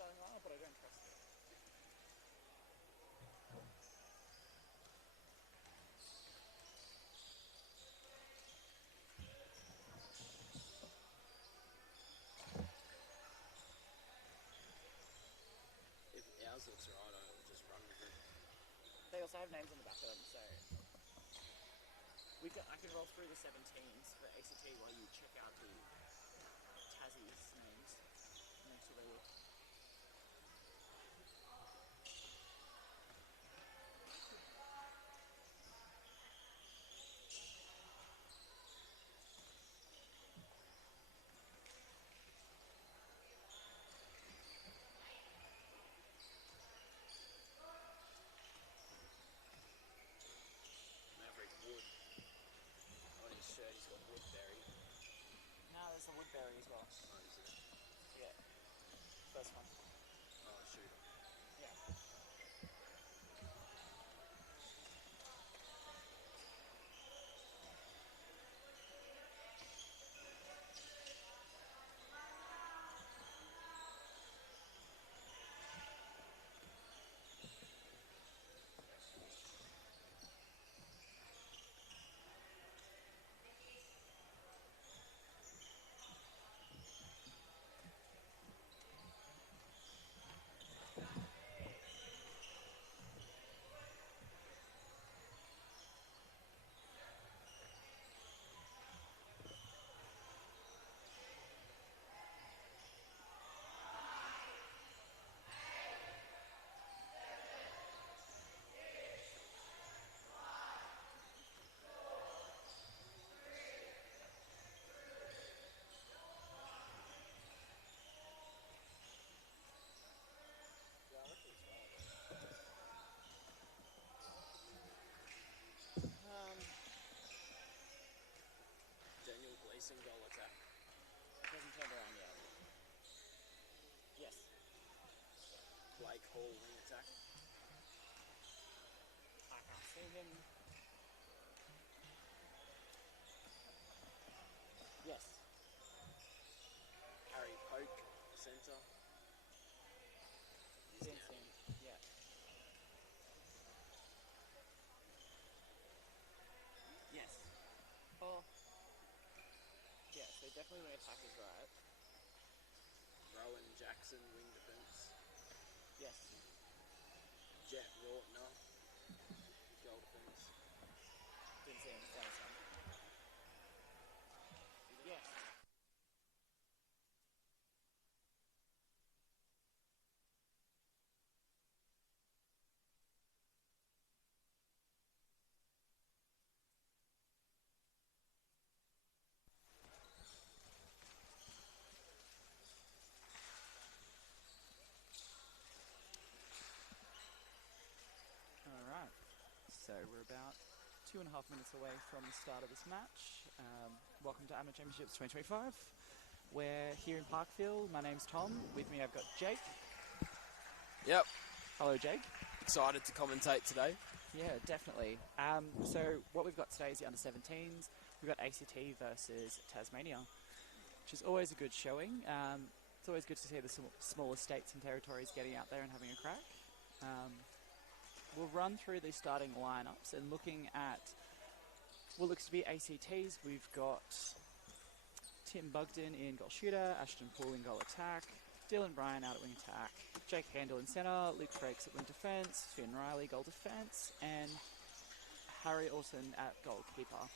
starting lineup, but I don't trust it. If ours looks right, I'll just run with it. They also have names on the back of them, so I can roll through the 17s for ACT while you check out the Tassie's names. Make sure they look. Maverick Wood. On his shirt, he's got Woodberry. No, there's the Woodberry as well. Oh, is it? Yeah. First one. Oh, shoot. Yeah. Daniel Gleason, goal attack. Hasn't turned around yet. Yes. Blake Hall, wing attack. I can't see him. Yes. Harry Poke, centre. He's Didn't down. see him. Yeah. Yes. Oh. Yeah, so definitely when attack is right. Rowan Jackson, wing defence. Yes. Jet Rautner, goal defence. Didn't see him. That was him. Yes. Alright, so we're about 2.5 minutes away from the start of this match. Welcome to Amateur Championships 2025. We're here in Parkfield. My name's Tom. With me I've got Jake. Yep. Hello, Jake. Excited to commentate today. Yeah, definitely. So what we've got today is the under-17s. We've got ACT versus Tasmania, which is always a good showing. It's always good to see the smaller states and territories getting out there and having a crack. We'll run through the starting lineups and looking at what looks to be ACTs. We've got Tim Bugden in goal shooter, Ashton Poole in goal attack, Dylan Bryan out at wing attack, Jake Handel in centre, Luke Frakes at wing defence, Finn Riley goal defence, and Harry Orton at goalkeeper.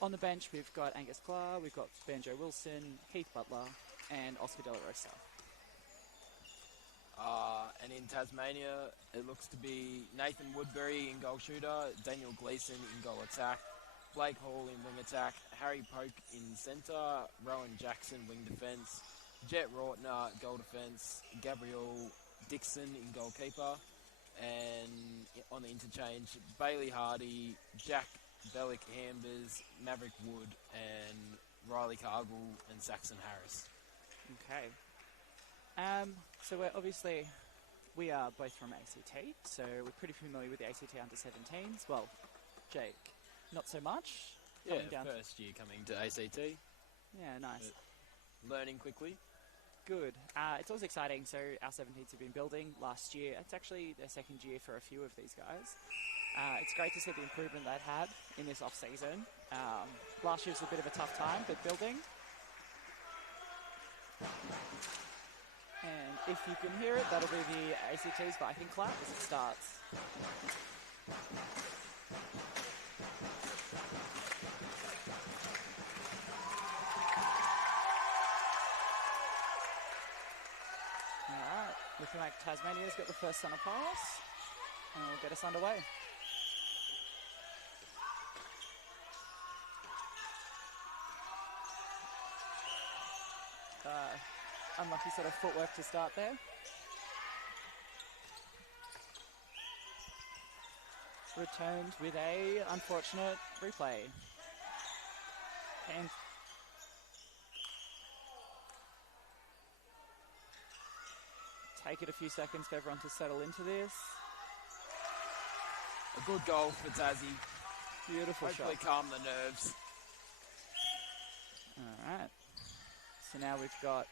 On the bench we've got Angus Clark, we've got Banjo Wilson, Heath Butler, and Oscar De La Rosa. And in Tasmania, it looks to be Nathan Woodbury in goal shooter, Daniel Gleason in goal attack, Blake Hall in wing attack, Harry Poke in centre, Rowan Jackson wing defence, Jet Rautner goal defence, Gabriel Dixon in goalkeeper, and on the interchange, Bailey Hardy, Jack Bellick Hambers, Maverick Wood, and Riley Cargill and Saxon Harris. Okay. So we are both from ACT, so we're pretty familiar with the ACT under-17s. Well, Jake, not so much. Yeah, first year coming to ACT. Yeah, nice. Learning quickly. Good. It's always exciting. So our 17s have been building last year. It's actually their second year for a few of these guys. It's great to see the improvement they've had in this off-season. Last year was a bit of a tough time, but building. And if you can hear it, that'll be the ACT's Viking clap as it starts. Alright, looking like Tasmania's got the first centre pass, and we'll get us underway. Unlucky sort of footwork to start there. Returned with a unfortunate replay. And take it a few seconds for everyone to settle into this. A good goal for Tassie. Beautiful Hopefully shot. calm the nerves. All right. So now we've got,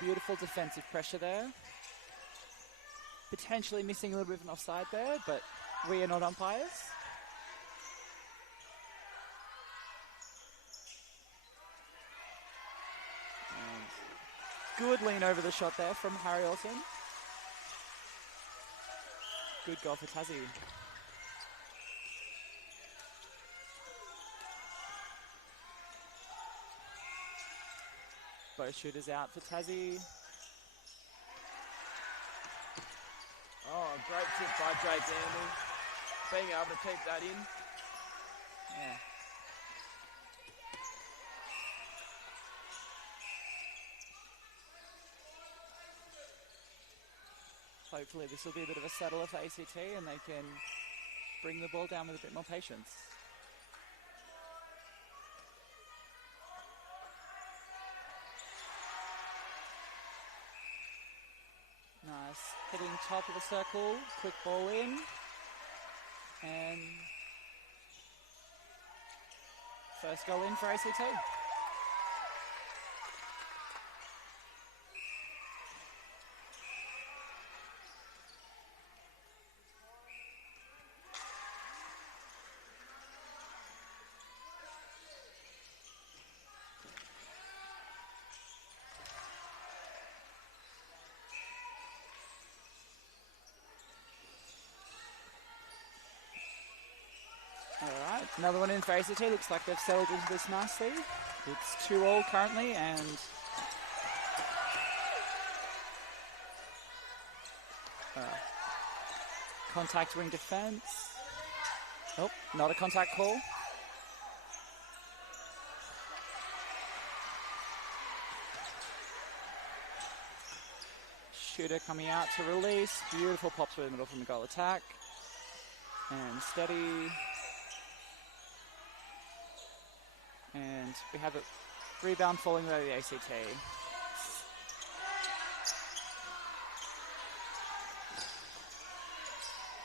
beautiful defensive pressure there. Potentially missing a little bit of an offside there, but we are not umpires. And good lean over the shot there from Harry Orton. Good goal for Tassie. Both shooters out for Tassie. Oh, great tip by Drake Gamble. Being able to keep that in. Yeah. Hopefully this will be a bit of a settler for ACT and they can bring the ball down with a bit more patience. Nice. Hitting top of the circle. Quick ball in. And first goal in for ACT. Alright, another one in for ACT. Looks like they've settled into this nicely. It's 2-2 currently, and contact wing defense. Oh, not a contact call. Shooter coming out to release. Beautiful pop through the middle from the goal attack. And steady. And we have a rebound falling by the ACT.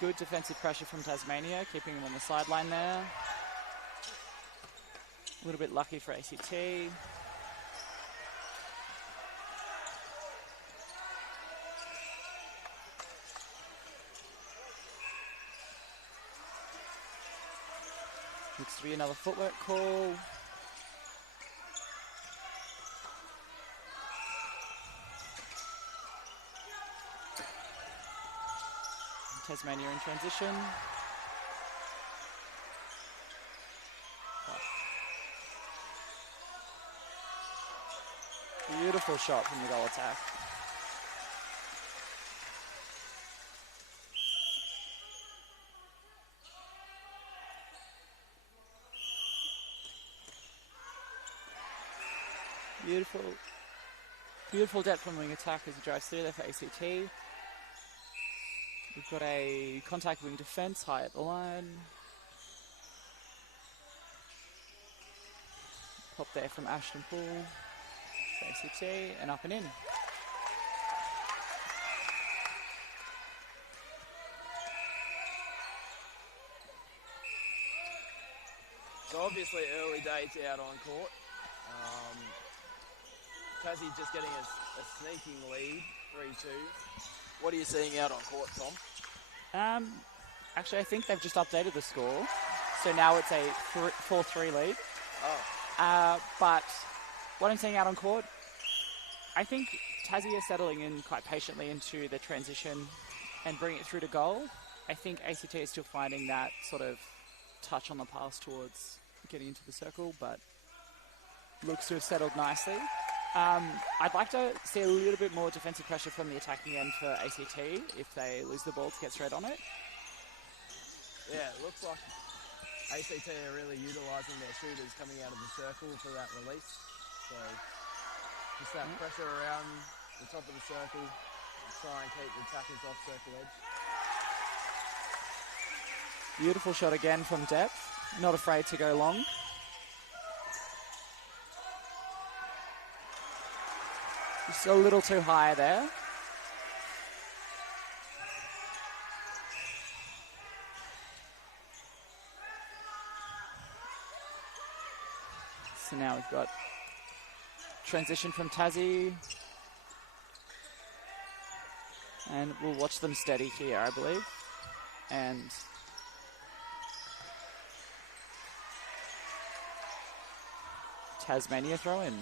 Good defensive pressure from Tasmania, keeping them on the sideline there. A little bit lucky for ACT. Looks to be another footwork call. Tasmania in transition. Beautiful shot from the goal attack. Beautiful depth from wing attack as he drives through there for ACT. We've got a contact wing defense high at the line. Pop there from Ashton Poole. ACT and up and in. So obviously early days out on court. Tassie just getting a sneaking lead, 3-2. What are you seeing out on court, Tom? Actually, I think they've just updated the score. So now it's a 4-3 lead. Oh. But what I'm seeing out on court, I think Tassie is settling in quite patiently into the transition and bringing it through to goal. I think ACT is still finding that sort of touch on the pass towards getting into the circle, but looks to have settled nicely. I'd like to see a little bit more defensive pressure from the attacking end for ACT if they lose the ball to get straight on it. Yeah, it looks like ACT are really utilising their shooters coming out of the circle for that release. So just that pressure around the top of the circle to try and keep the attackers off circle edge. Beautiful shot again from depth. Not afraid to go long. Just a little too high there. So now we've got transition from Tassie. And we'll watch them steady here, I believe. And Tasmania throw in.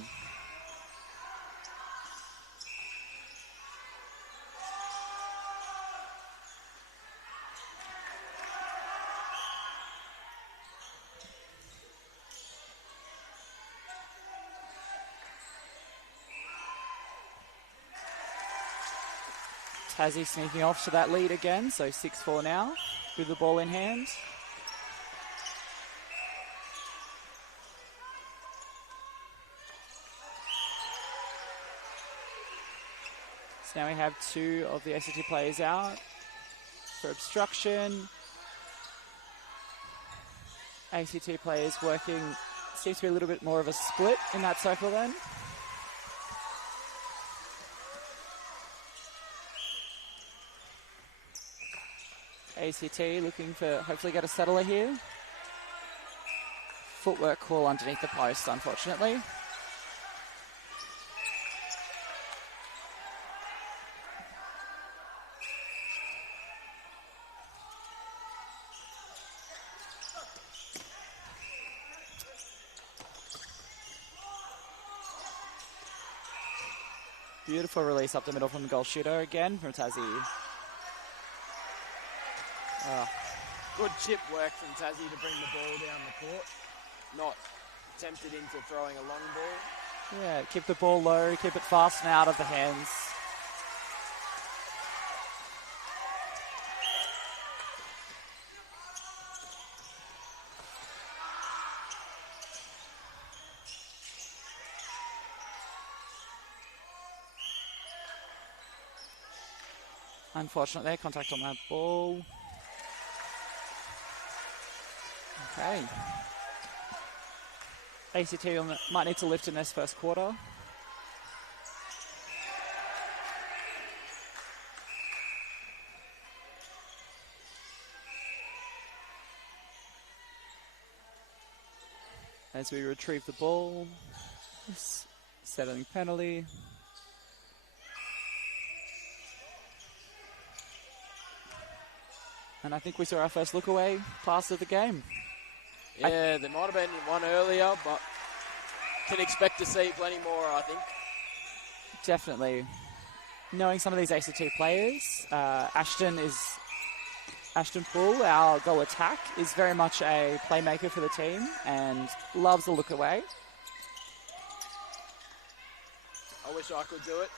Tassie sneaking off to that lead again, so 6-4 now with the ball in hand. So now we have two of the ACT players out for obstruction. ACT players working, seems to be a little bit more of a split in that circle then. ACT looking for hopefully get a settler here. Footwork call underneath the post, unfortunately. Beautiful release up the middle from the goal shooter again from Tassie. Good chip work from Tassie to bring the ball down the court. Not tempted into throwing a long ball. Yeah, keep the ball low, keep it fast and out of the hands. Unfortunately, contact on that ball. Okay. ACT might need to lift in this first quarter. As we retrieve the ball, settling penalty. And I think we saw our first look away pass of the game. Yeah, there might have been one earlier, but can expect to see plenty more, I think. Definitely. Knowing some of these ACT players, Ashton Poole, our goal attack, is very much a playmaker for the team and loves the look away. I wish I could do it.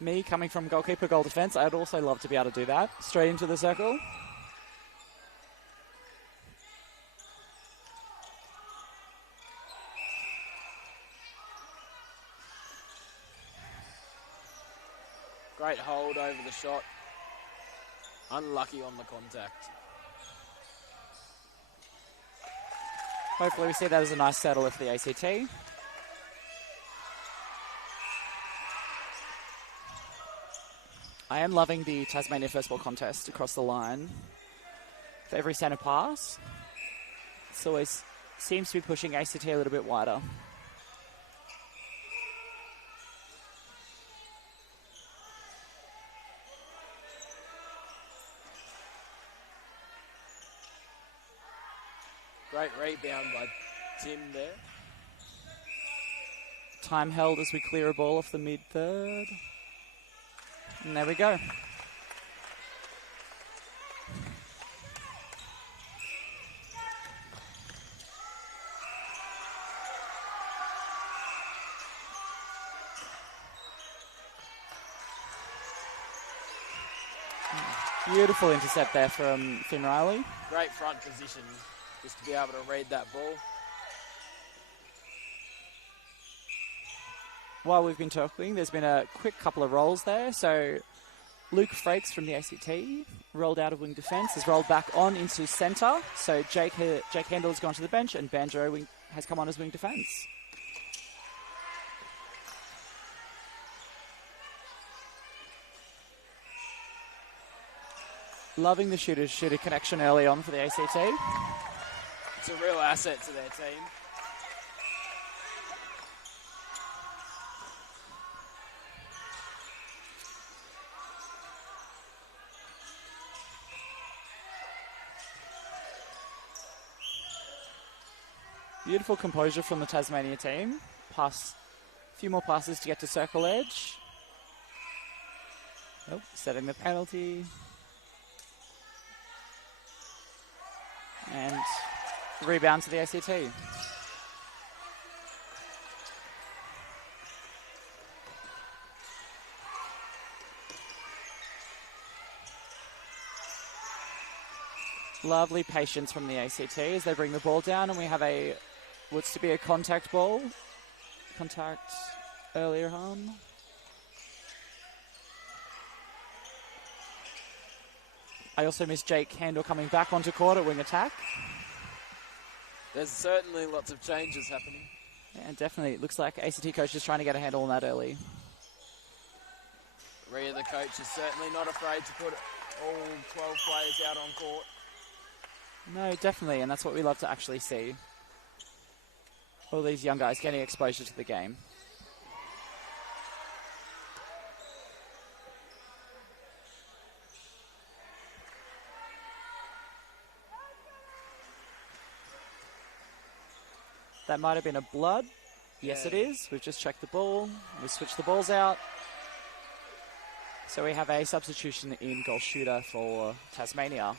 Me, coming from goalkeeper, goal defence, I'd also love to be able to do that. Straight into the circle. Great hold over the shot. Unlucky on the contact. Hopefully we see that as a nice settle for the ACT. I am loving the Tasmania first ball contest across the line. For every centre pass, it's always seems to be pushing ACT a little bit wider. Great rebound by Tim there. Time held as we clear a ball off the mid-third. And there we go. Beautiful intercept there from Finn Riley. Great front position just to be able to read that ball. While we've been talking, there's been a quick couple of rolls there. So Luke Frakes from the ACT rolled out of wing defence, has rolled back on into centre. So Jake Handel has gone to the bench and Banjo has come on as wing defence. Loving the shooter connection early on for the ACT. It's a real asset to their team. Beautiful composure from the Tasmania team. A few more passes to get to circle edge. Oh, setting the penalty. And rebound to the ACT. Lovely patience from the ACT as they bring the ball down, and we have what's to be a contact ball. Contact earlier on. I also missed Jake Handel coming back onto court at wing attack. There's certainly lots of changes happening. Yeah, definitely. It looks like ACT coach is trying to get a handle on that early. Rhea, the coach, is certainly not afraid to put all 12 players out on court. No, definitely, and that's what we love to actually see. All these young guys getting exposure to the game. That might have been a blood. Yes, it is. We've just checked the ball. We switched the balls out. So we have a substitution in goal shooter for Tasmania.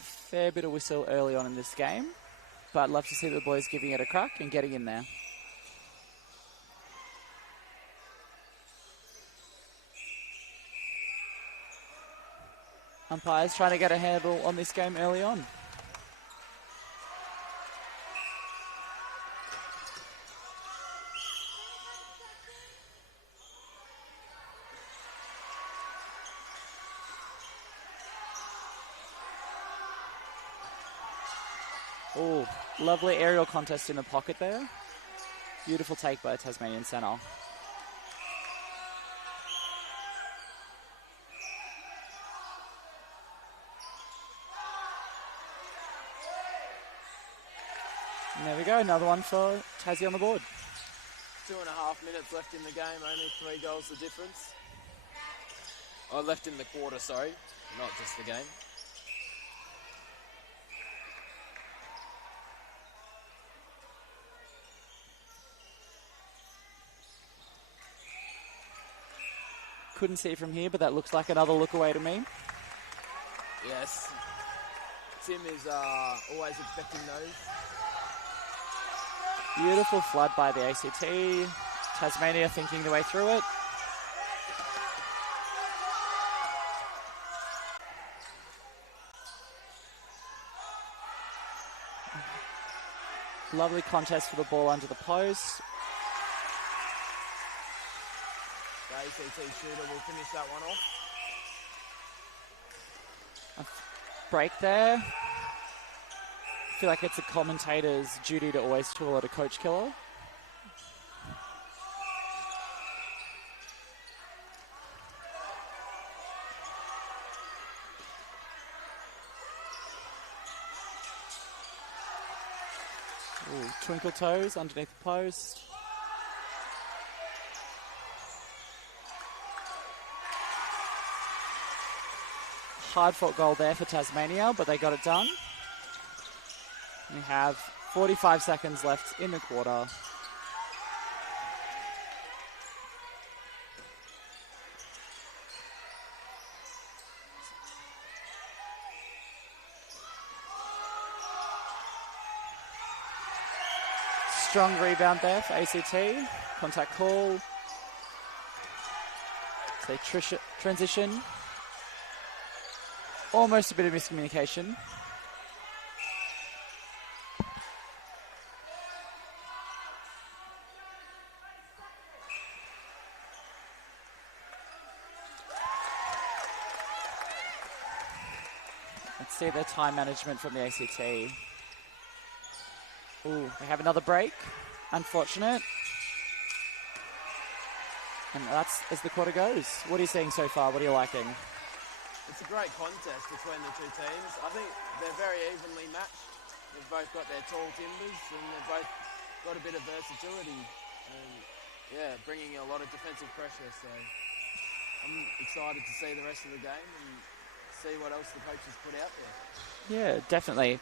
Fair bit of whistle early on in this game, but love to see the boys giving it a crack and getting in there. Umpires trying to get a handle on this game early on. Oh, lovely aerial contest in the pocket there. Beautiful take by Tasmanian centre. And there we go, another one for Tassie on the board. 2.5 minutes left in the game, only 3 goals the difference. Oh, left in the quarter, sorry, not just the game. Couldn't see from here, but that looks like another look away to me. Yes. Tim is always expecting those. Beautiful flood by the ACT. Tasmania thinking the way through it. Lovely contest for the ball under the post. The ACT shooter will finish that one off. Break there. I feel like it's a commentator's duty to always call it a coach killer. Ooh, twinkle toes underneath the post. Hard-fought goal there for Tasmania, but they got it done. We have 45 seconds left in the quarter. Strong rebound there for ACT. Contact call. They transition. Almost a bit of miscommunication. Let's see their time management from the ACT. Ooh, they have another break. Unfortunate. And that's as the quarter goes. What are you seeing so far? What are you liking? It's a great contest between the two teams. I think they're very evenly matched. They've both got their tall timbers and they've both got a bit of versatility. And yeah, bringing a lot of defensive pressure. So I'm excited to see the rest of the game and see what else the coaches put out there. Yeah, definitely.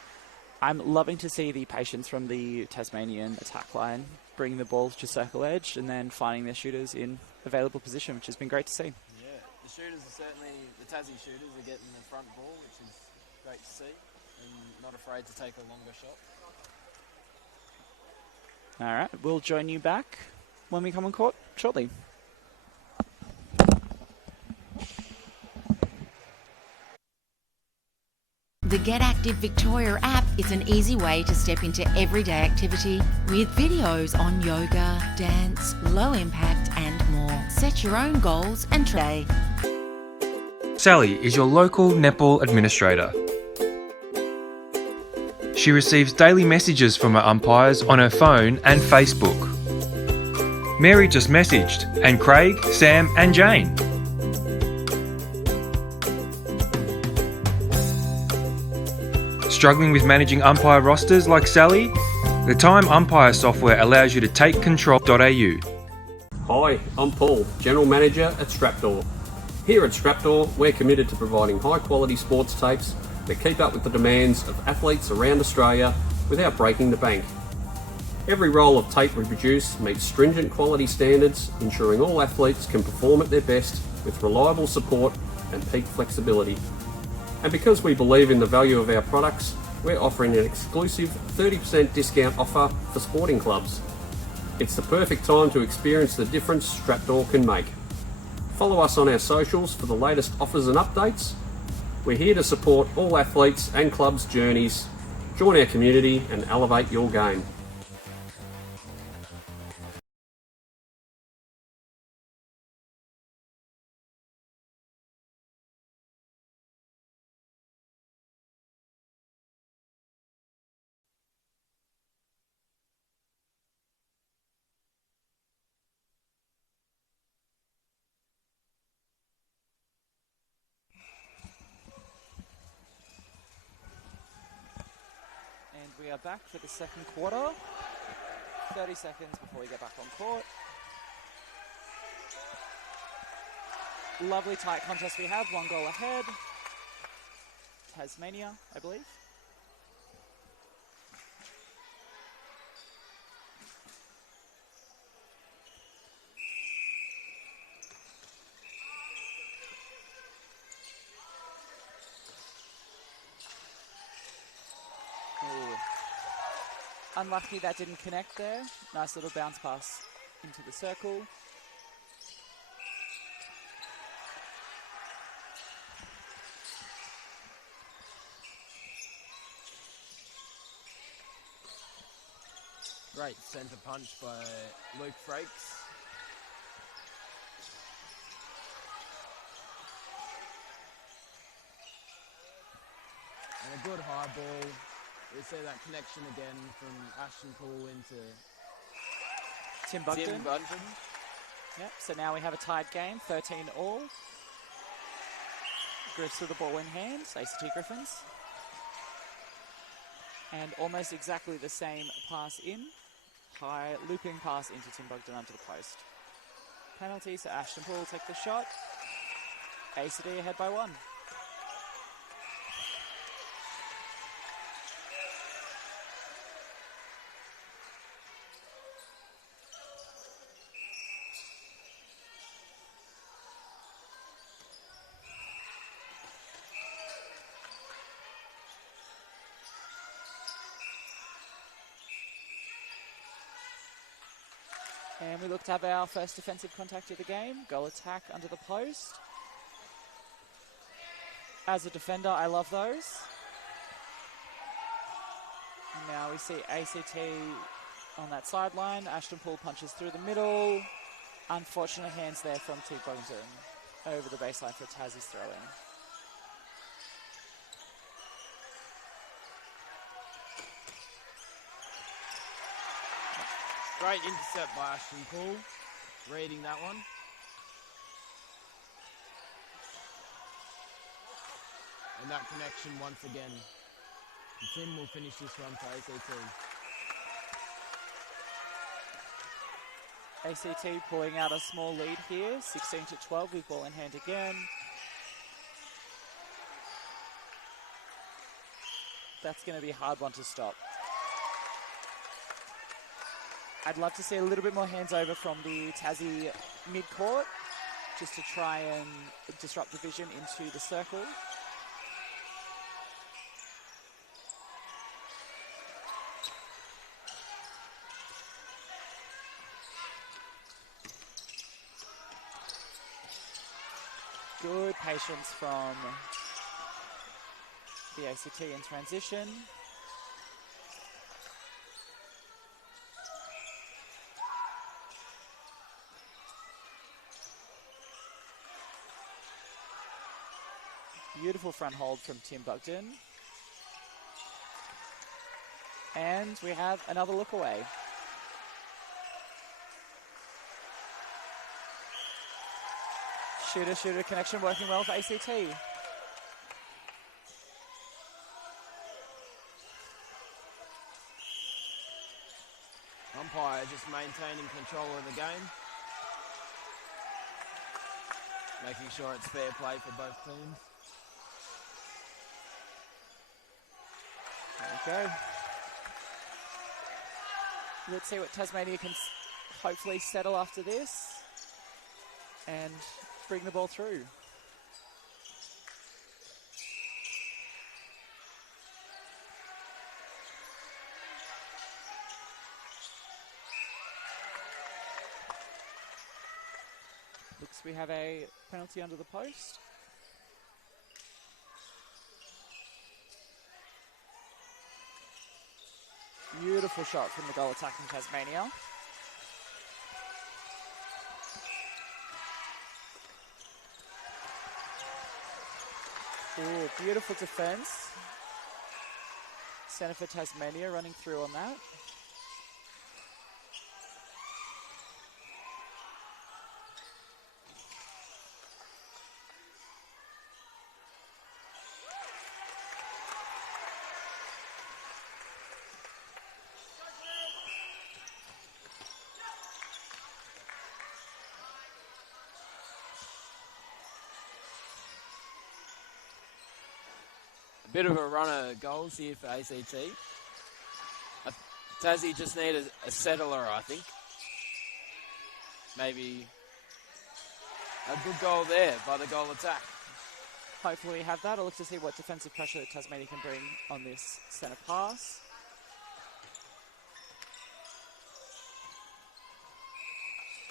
I'm loving to see the patience from the Tasmanian attack line, bringing the ball to circle edge and then finding their shooters in available position, which has been great to see. Yeah, the shooters are certainly, the Tassie shooters are getting the front ball, which is great to see, and not afraid to take a longer shot. All right, we'll join you back when we come on court shortly. The Get Active Victoria app is an easy way to step into everyday activity with videos on yoga, dance, low impact and more. Set your own goals and try. Sally is your local netball administrator. She receives daily messages from her umpires on her phone and Facebook. Mary just messaged, and Craig, Sam and Jane. Struggling with managing umpire rosters like Sally? The Time Umpire software allows you to take control.au. Hi, I'm Paul, General Manager at Strapdoor. Here at Strapdoor, we're committed to providing high quality sports tapes that keep up with the demands of athletes around Australia without breaking the bank. Every roll of tape we produce meets stringent quality standards, ensuring all athletes can perform at their best with reliable support and peak flexibility. And because we believe in the value of our products, we're offering an exclusive 30% discount offer for sporting clubs. It's the perfect time to experience the difference Strapdoor can make. Follow us on our socials for the latest offers and updates. We're here to support all athletes and clubs' journeys. Join our community and elevate your game. And we are back for the second quarter. 30 seconds before we get back on court. Lovely tight contest we have. 1 goal ahead. Tasmania, I believe. Ooh. Unlucky that didn't connect there. Nice little bounce pass into the circle. Great centre punch by Luke Frakes. And a good high ball. We see that connection again from Ashton Poole into Tim Bugden. Tim Bugden. Yep, so now we have a tied game, 13 all. Griffs with the ball in hand, ACT Griffins. And almost exactly the same pass in. High looping pass into Tim Bogdan onto the post. Penalty, so Ashton Poole will take the shot. ACT ahead by 1. And we look to have our first defensive contact of the game. Goal attack under the post. As a defender, I love those. And now we see ACT on that sideline. Ashton Poole punches through the middle. Unfortunate hands there from T. Bogdan over the baseline for Tassie's throw-in. Great intercept by Ashton Poole, reading that one. And that connection once again. And Tim will finish this run for ACT. ACT pulling out a small lead here, 16-12 with ball in hand again. That's going to be a hard one to stop. I'd love to see a little bit more hands over from the Tassie mid-court, just to try and disrupt division into the circle. Good patience from the ACT in transition. Beautiful front hold from Tim Bogdan. And we have another look away. Shooter connection working well for ACT. Umpire just maintaining control of the game. Making sure it's fair play for both teams. Okay. Let's see what Tasmania can hopefully settle after this and bring the ball through. Looks we have a penalty under the post. Beautiful shot from the goal attacking Tasmania. Ooh, beautiful defense. Centre for Tasmania running through on that. Bit of a run of goals here for ACT. Tassie just need a settler, I think. Maybe a good goal there by the goal attack. Hopefully we have that. I'll look to see what defensive pressure that Tasmania can bring on this centre pass.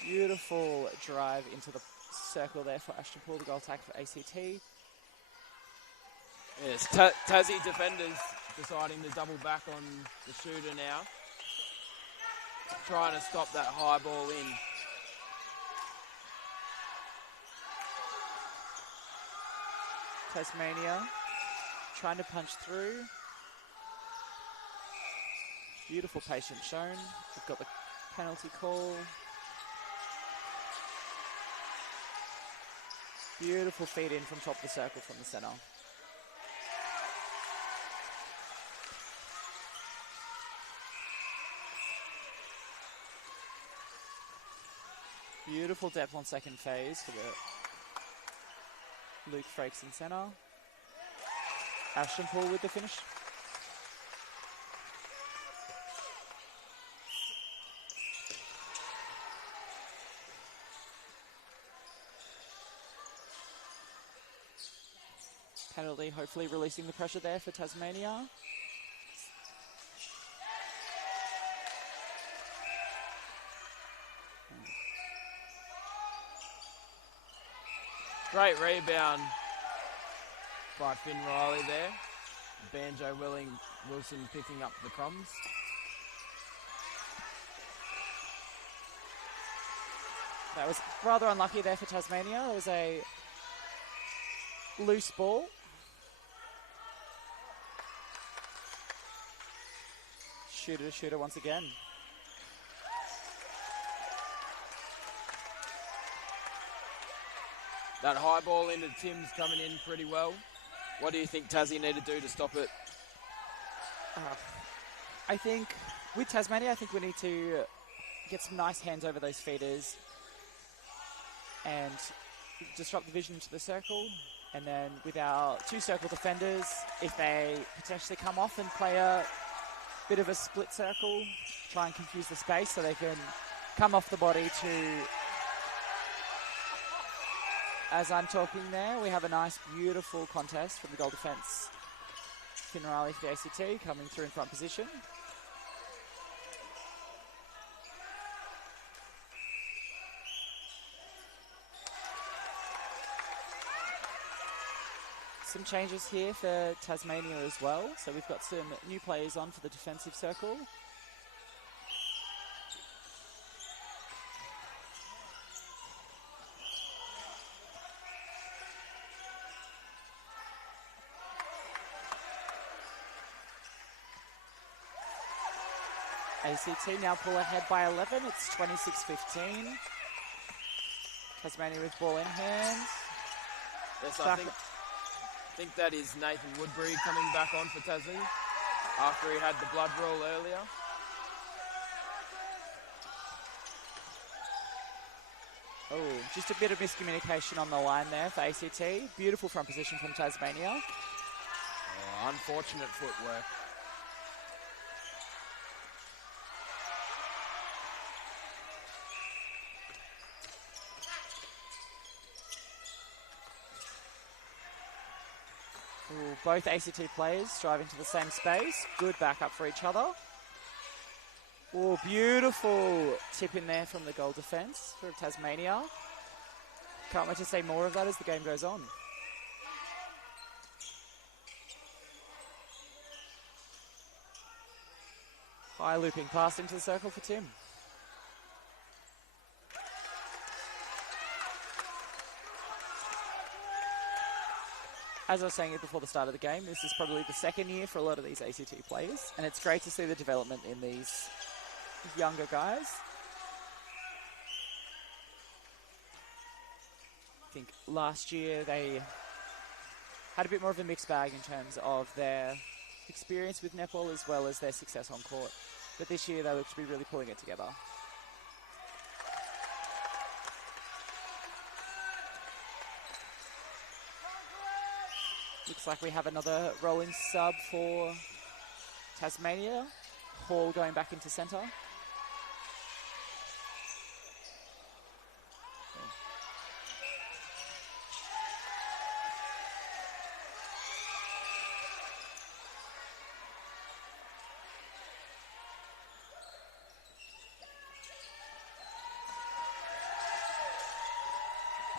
Beautiful drive into the circle there for Ashton Poole, the goal attack for ACT. Yes, Tassie defenders deciding to double back on the shooter now. Trying to stop that high ball in. Tasmania trying to punch through. Beautiful patience shown. We've got the penalty call. Beautiful feed in from top of the circle from the centre. Beautiful depth on second phase for the Luke Frakes in centre. Ashton Paul with the finish. Penalty, hopefully releasing the pressure there for Tasmania. Great rebound by Finn Riley there. Banjo Wilson picking up the crumbs. That was rather unlucky there for Tasmania. It was a loose ball. Shooter once again. That high ball into Tim's coming in pretty well. What do you think Tassie need to do to stop it? I think with Tasmania, I think we need to get some nice hands over those feeders and disrupt the vision into the circle. And then with our two circle defenders, if they potentially come off and play a bit of a split circle, try and confuse the space so they can come off the body to, as I'm talking there, we have a nice, beautiful contest from the goal defence. Finn Riley for the ACT coming through in front position. Some changes here for Tasmania as well. So we've got some new players on for the defensive circle. ACT now pull ahead by 11. It's 26-15. Tasmania with ball in hand. Yes, I think that is Nathan Woodbury coming back on for Tassie after he had the blood roll earlier. Oh, just a bit of miscommunication on the line there for ACT. Beautiful front position from Tasmania. Oh, unfortunate footwork. Ooh, both ACT players driving to the same space. Good backup for each other. Oh, beautiful tip in there from the goal defence for Tasmania. Can't wait to see more of that as the game goes on. High looping pass into the circle for Tim. As I was saying it before the start of the game, this is probably the second year for a lot of these ACT players, and it's great to see the development in these younger guys. I think last year they had a bit more of a mixed bag in terms of their experience with netball as well as their success on court. But this year they look to be really pulling it together. Looks like we have another rolling sub for Tasmania. Hall going back into centre.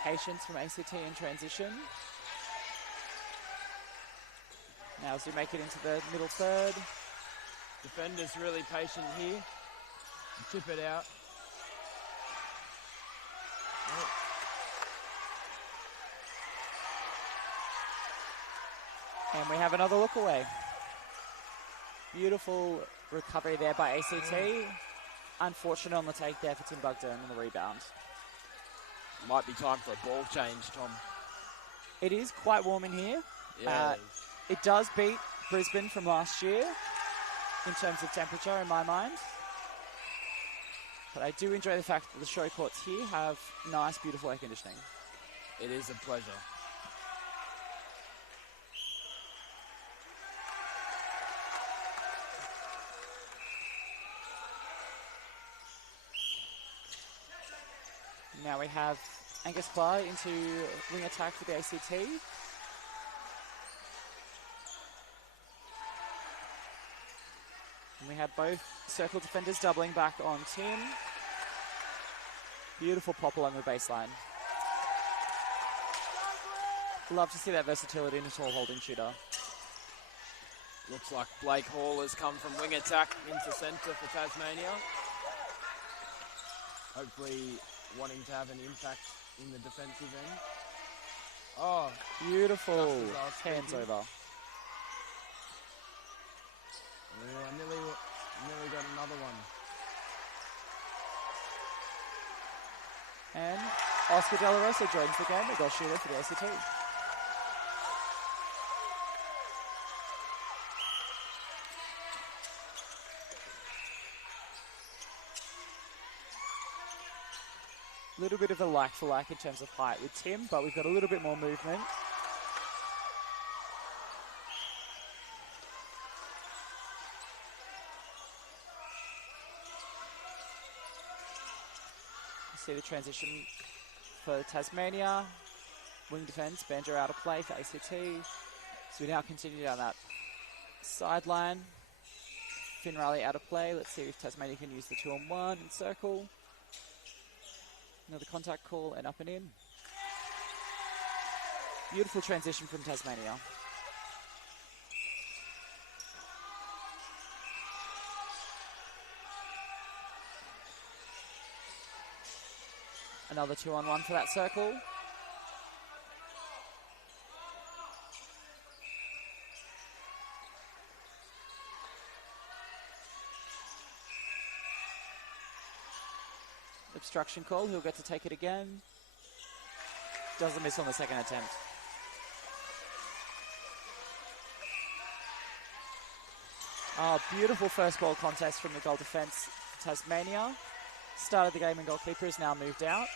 Patience from ACT in transition. Now as we make it into the middle third. Defenders really patient here. Chip it out. And we have another look away. Beautiful recovery there by ACT. Unfortunate on the take there for Tim Bugden on the rebound. Might be time for a ball change, Tom. It is quite warm in here. Yeah. It does beat Brisbane from last year in terms of temperature in my mind. But I do enjoy the fact that the show courts here have nice, beautiful air conditioning. It is a pleasure. Now we have Angus Clark into wing attack for the ACT. And we have both circle defenders doubling back on Tim. Beautiful pop along the baseline. Love to see that versatility in a tall holding shooter. Looks like Blake Hall has come from wing attack into centre for Tasmania. Hopefully wanting to have an impact in the defensive end. Oh, Beautiful just as I was hands speaking. over. I nearly got another one. And Oscar De La Rosa joins the game, a goal shooter for the ACT. A little bit of a like for like in terms of height with Tim, but we've got a little bit more movement. See the transition for Tasmania. Wing defense, Banjo out of play for ACT. So we now continue down that sideline. Finn Riley out of play. Let's see if Tasmania can use the 2-on-1 and circle. Another contact call and up and in. Beautiful transition from Tasmania. Another 2-on-1 for that circle. Obstruction call, he'll get to take it again. Doesn't miss on the second attempt. Oh, beautiful first ball contest from the goal defence for Tasmania. Started the game and goalkeeper has now moved out.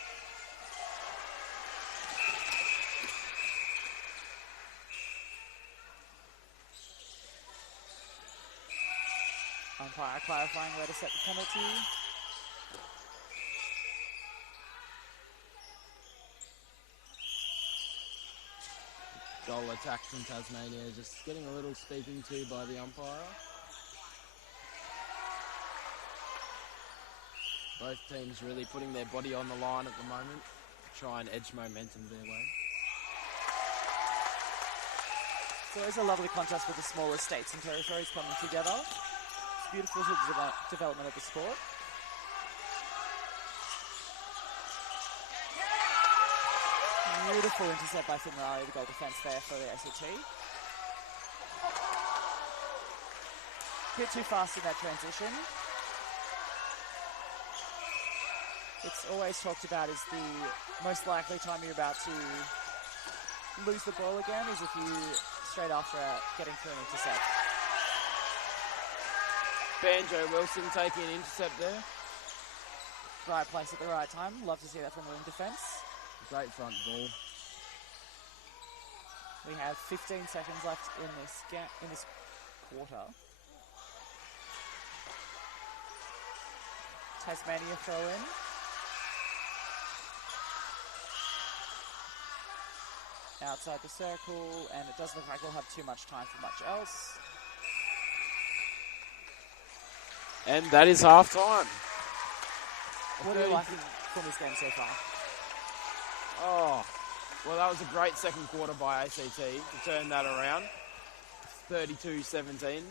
Umpire clarifying where to set the penalty. Goal attack from Tasmania, just getting a little speaking to by the umpire. Both teams really putting their body on the line at the moment to try and edge momentum their way. It's always a lovely contest with the smaller states and territories coming together. It's beautiful to the development of the sport. Beautiful intercept by Finn Riley, the goal defence there for the ACT. Bit too fast in that transition. It's always talked about as the most likely time you're about to lose the ball again is if you straight after getting through an intercept. Banjo Wilson taking an intercept there. Right place at the right time. Love to see that from the wing defence. Great front ball. We have 15 seconds left in this quarter. Tasmania throw in. Outside the circle, and it doesn't look like we'll have too much time for much else. And that is half time. What are you liking from this game so far? Oh, well, that was a great second quarter by ACT to turn that around. 32-17,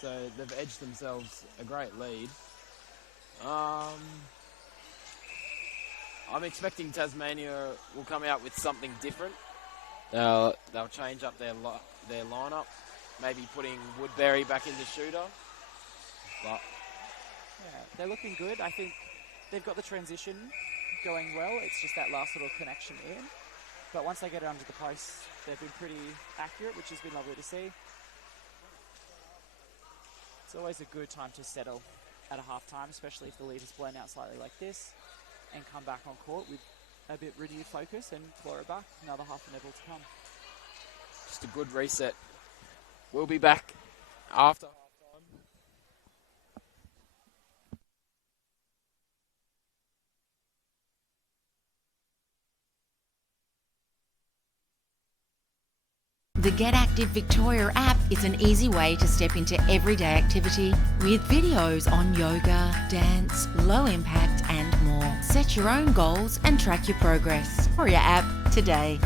so they've edged themselves a great lead. I'm expecting Tasmania will come out with something different. They'll change up their lineup, maybe putting Woodbury back into shooter. But Yeah, they're looking good. I think they've got the transition going well. It's just that last little connection in. But once they get it under the post, they've been pretty accurate, which has been lovely to see. It's always a good time to settle at a half-time, especially if the lead is blown out slightly like this, and come back on court with a bit renewed focus and claw it back. Another half a nibble to come. Just a good reset. We'll be back after half-time. The Get Active Victoria app is an easy way to step into everyday activity with videos on yoga, dance, low impact and more. Set your own goals and track your progress. For your app today.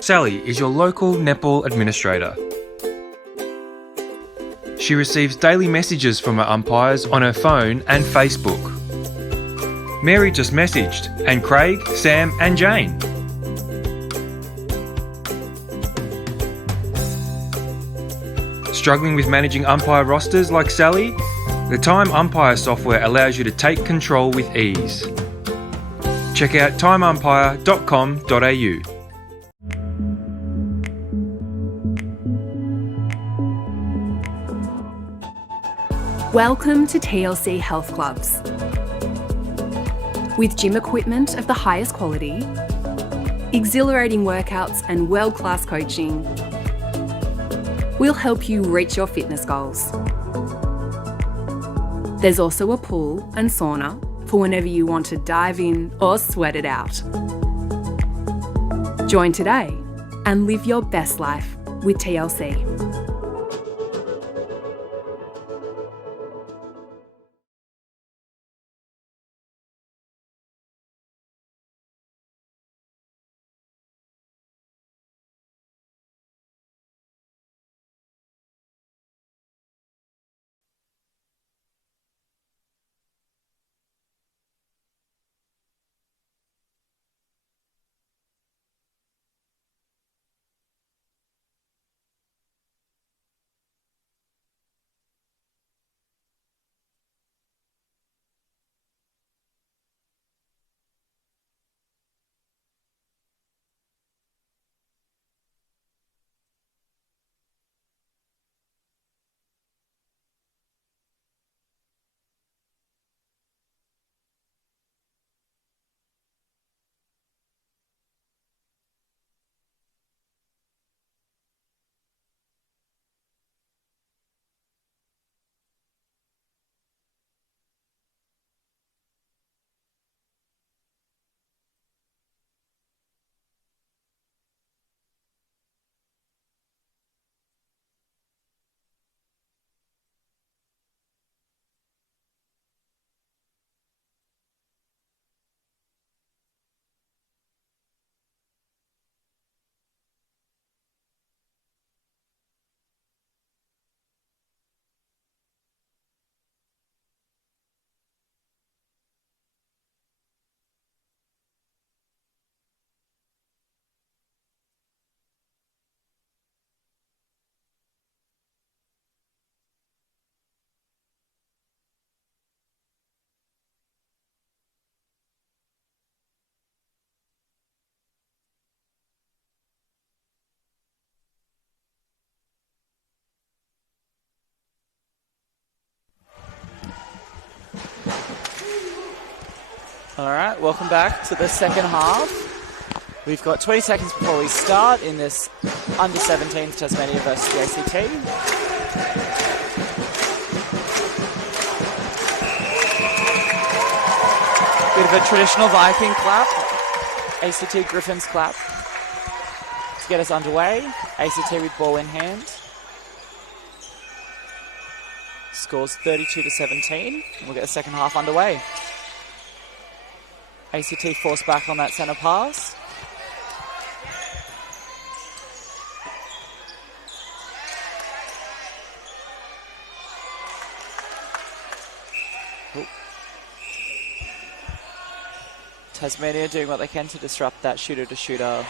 Sally is your local netball administrator. She receives daily messages from her umpires on her phone and Facebook. Mary just messaged, and Craig, Sam and Jane. Struggling with managing umpire rosters like Sally? The Time Umpire software allows you to take control with ease. Check out timeumpire.com.au. Welcome to TLC Health Clubs. With gym equipment of the highest quality, exhilarating workouts and world-class coaching, we'll help you reach your fitness goals. There's also a pool and sauna for whenever you want to dive in or sweat it out. Join today and live your best life with TLC. All right, welcome back to the second half. We've got 20 seconds before we start in this under-17s Tasmania versus the ACT. Bit of a traditional Viking clap, ACT Griffins clap to get us underway. ACT with ball in hand. Scores 32-17. We'll get the second half underway. ACT forced back on that centre pass. Ooh. Tasmania doing what they can to disrupt that shooter-to-shooter. All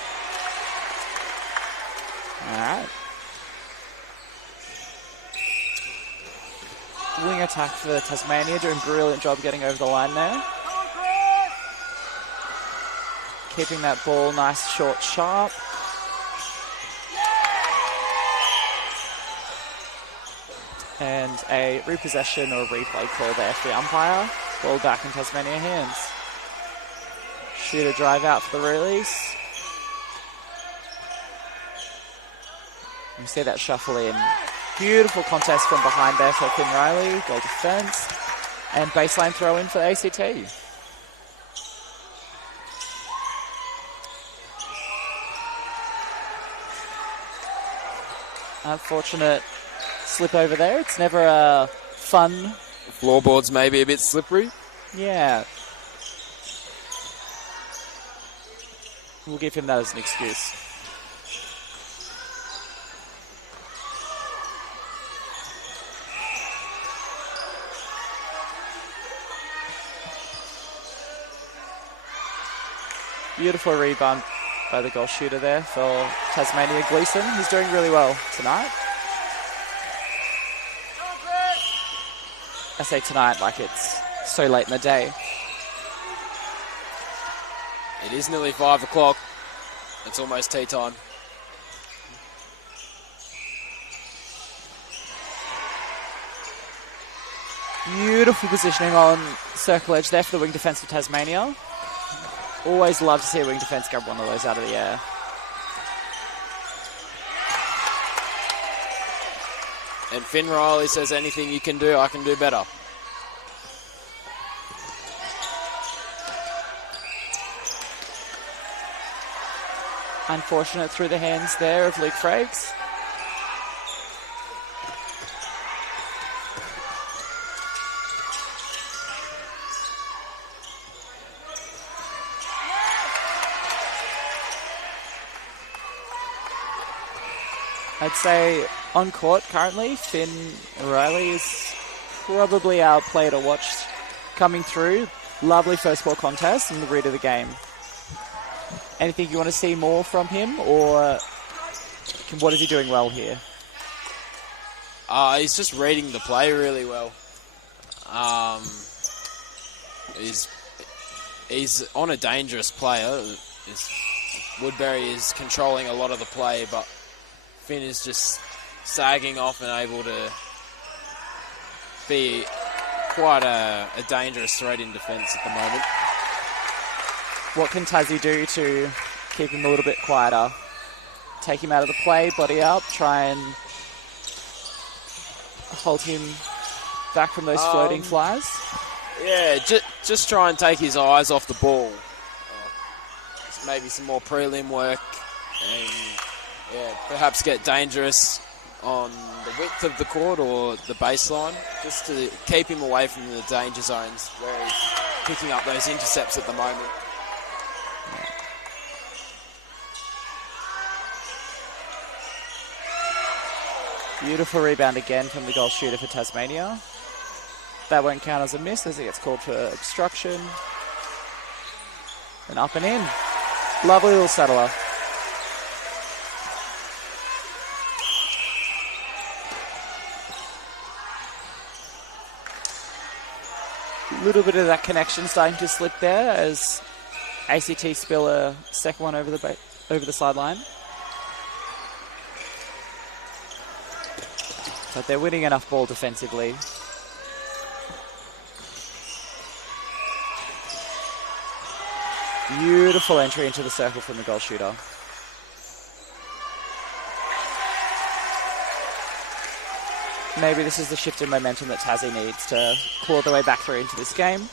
right. Wing attack for Tasmania, doing a brilliant job getting over the line there. Keeping that ball nice, short, sharp. And a repossession or replay call there for the umpire. Ball back in Tasmania hands. Shooter drive out for the release. You see that shuffle in. Beautiful contest from behind there for Finn Riley. Goal defence. And baseline throw in for ACT. Unfortunate slip over there. It's never a fun. Floorboards may be a bit slippery. Yeah. We'll give him that as an excuse. Beautiful rebound by the goal shooter there for Tasmania. Gleeson, he's doing really well tonight. I say tonight like it's so late in the day. It is nearly 5 o'clock. It's almost tea time. Beautiful positioning on circle edge there for the wing defence of Tasmania. Always love to see a wing defence grab one of those out of the air. And Finn Riley says, anything you can do, I can do better. Unfortunate through the hands there of Luke Frakes. I'd say on court currently, Finn Riley is probably our player to watch coming through. Lovely first ball contest and the read of the game. Anything you want to see more from him, or what is he doing well here? He's just reading the play really well. He's on a dangerous player. Woodbury is controlling a lot of the play, but Finn is just sagging off and able to be quite a dangerous threat in defence at the moment. What can Tassie do to keep him a little bit quieter? Take him out of the play, body up, try and hold him back from those floating flies? Yeah, just try and take his eyes off the ball. Maybe some more prelim work and perhaps get dangerous on the width of the court or the baseline, just to keep him away from the danger zones where he's picking up those intercepts at the moment. Beautiful rebound again from the goal shooter for Tasmania. That won't count as a miss as it gets called for obstruction. And up and in. Lovely little settler. A little bit of that connection starting to slip there as ACT spill a second one over the sideline. But they're winning enough ball defensively. Beautiful entry into the circle from the goal shooter. Maybe this is the shift in momentum that Tassie needs to claw their way back through into this game.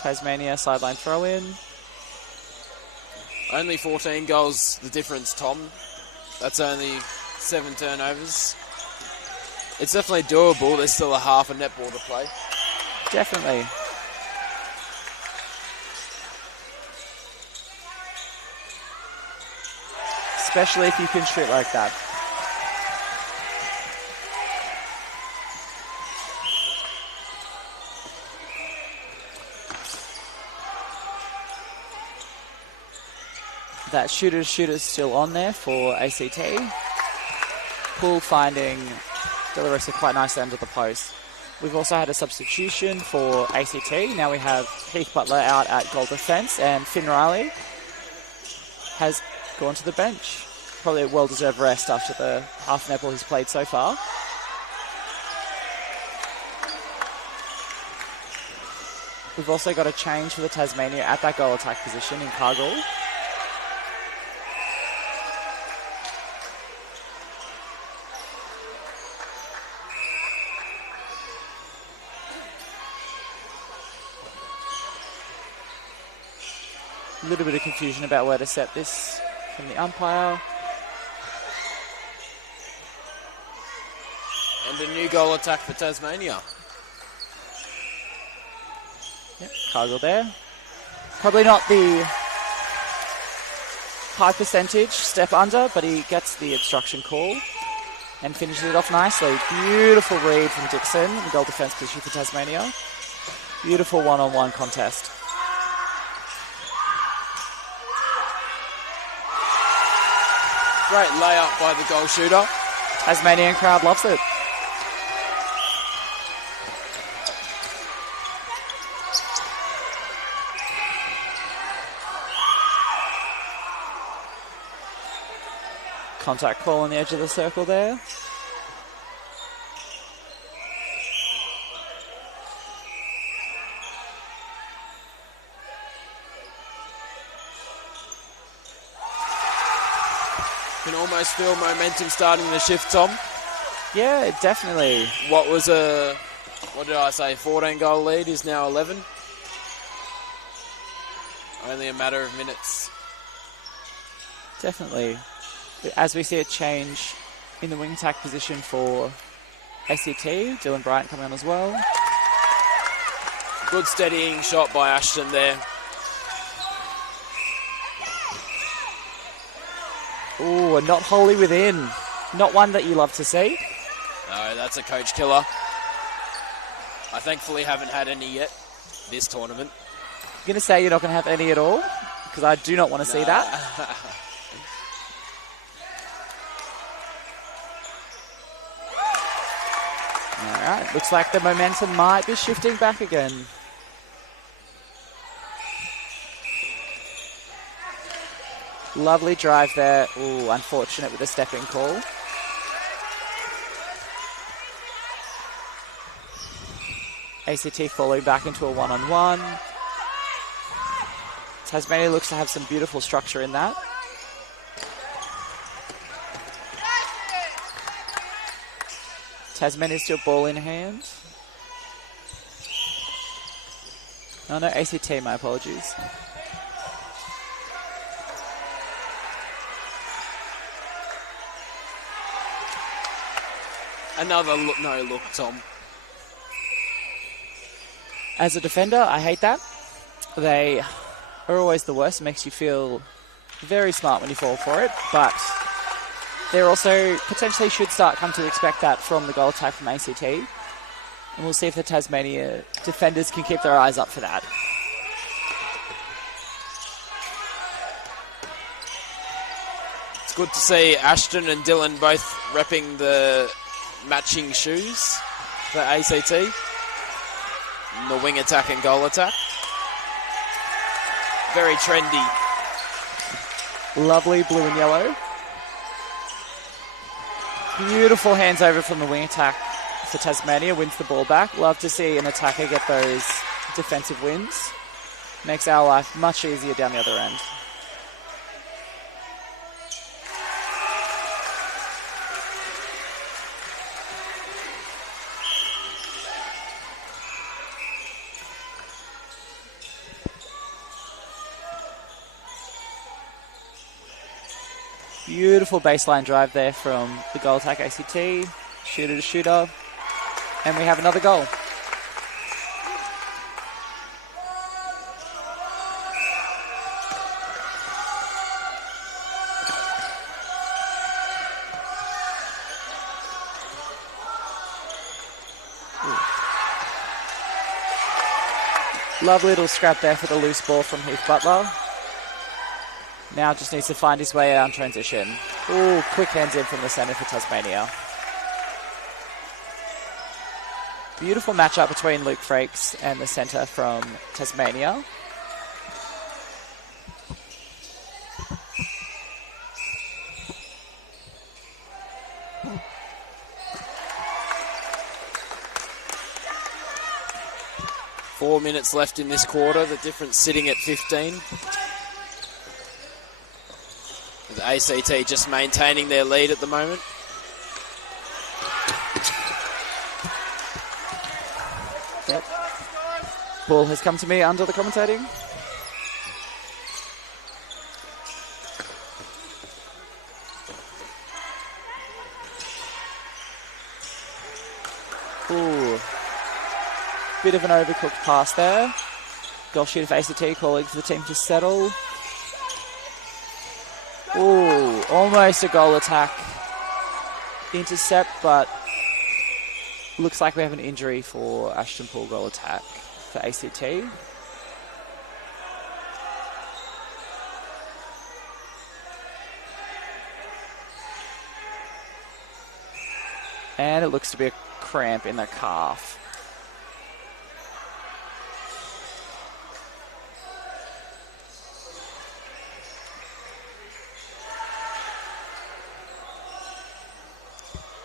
Tasmania sideline throw in. Only 14 goals the difference, Tom. That's only 7 turnovers. It's definitely doable. There's still a half a netball to play. Definitely. Especially if you can shoot like that. That shooter's still on there for ACT. Poole finding De La Rosa quite nicely under the post. We've also had a substitution for ACT. Now we have Heath Butler out at goal defence and Finn Riley has gone to the bench. Probably a well-deserved rest after the half netball he's played so far. We've also got a change for the Tasmania at that goal attack position in Cargill. A little bit of confusion about where to set this from the umpire. And a new goal attack for Tasmania. Yep, Cargill there. Probably not the high percentage step under, but he gets the obstruction call and finishes it off nicely. Beautiful read from Dixon in the goal defence position for Tasmania. Beautiful one-on-one contest. Great layup by the goal shooter. Tasmanian crowd loves it. Contact call on the edge of the circle there. Can almost feel momentum starting to shift, Tom. Yeah, definitely. What did I say, 14 goal lead is now 11. Only a matter of minutes. Definitely. As we see a change in the wing attack position for ACT, Dylan Bryant coming on as well. Good steadying shot by Ashton there. Ooh, not wholly within. Not one that you love to see. No, that's a coach killer. I thankfully haven't had any yet this tournament. You're going to say you're not going to have any at all? Because I do not want to see that. Alright, looks like the momentum might be shifting back again. Lovely drive there. Ooh, unfortunate with the step-in call. ACT falling back into a one-on-one. Tasmania looks to have some beautiful structure in that. Tasmania still ball in hand. Oh no, ACT, my apologies. Another no look, Tom. As a defender, I hate that. They are always the worst. It makes you feel very smart when you fall for it, but they're also potentially should come to expect that from the goal attack from ACT. And we'll see if the Tasmania defenders can keep their eyes up for that. It's good to see Ashton and Dylan both repping the matching shoes for ACT. In the wing attack and goal attack. Very trendy. Lovely blue and yellow. Beautiful hands over from the wing attack for Tasmania. Wins the ball back. Love to see an attacker get those defensive wins. Makes our life much easier down the other end. Beautiful baseline drive there from the goal attack ACT. Shooter to shooter. And we have another goal. Lovely little scrap there for the loose ball from Heath Butler. Now just needs to find his way out in transition. Ooh, quick hands in from the centre for Tasmania. Beautiful matchup between Luke Frakes and the centre from Tasmania. 4 minutes left in this quarter, the difference sitting at 15. With ACT just maintaining their lead at the moment. Yep. Paul has come to me under the commentating. Ooh. Bit of an overcooked pass there. Goal shooter for ACT calling for the team to settle. Ooh, almost a goal attack. Intercept, but looks like we have an injury for Ashton Poole goal attack for ACT. And it looks to be a cramp in the calf.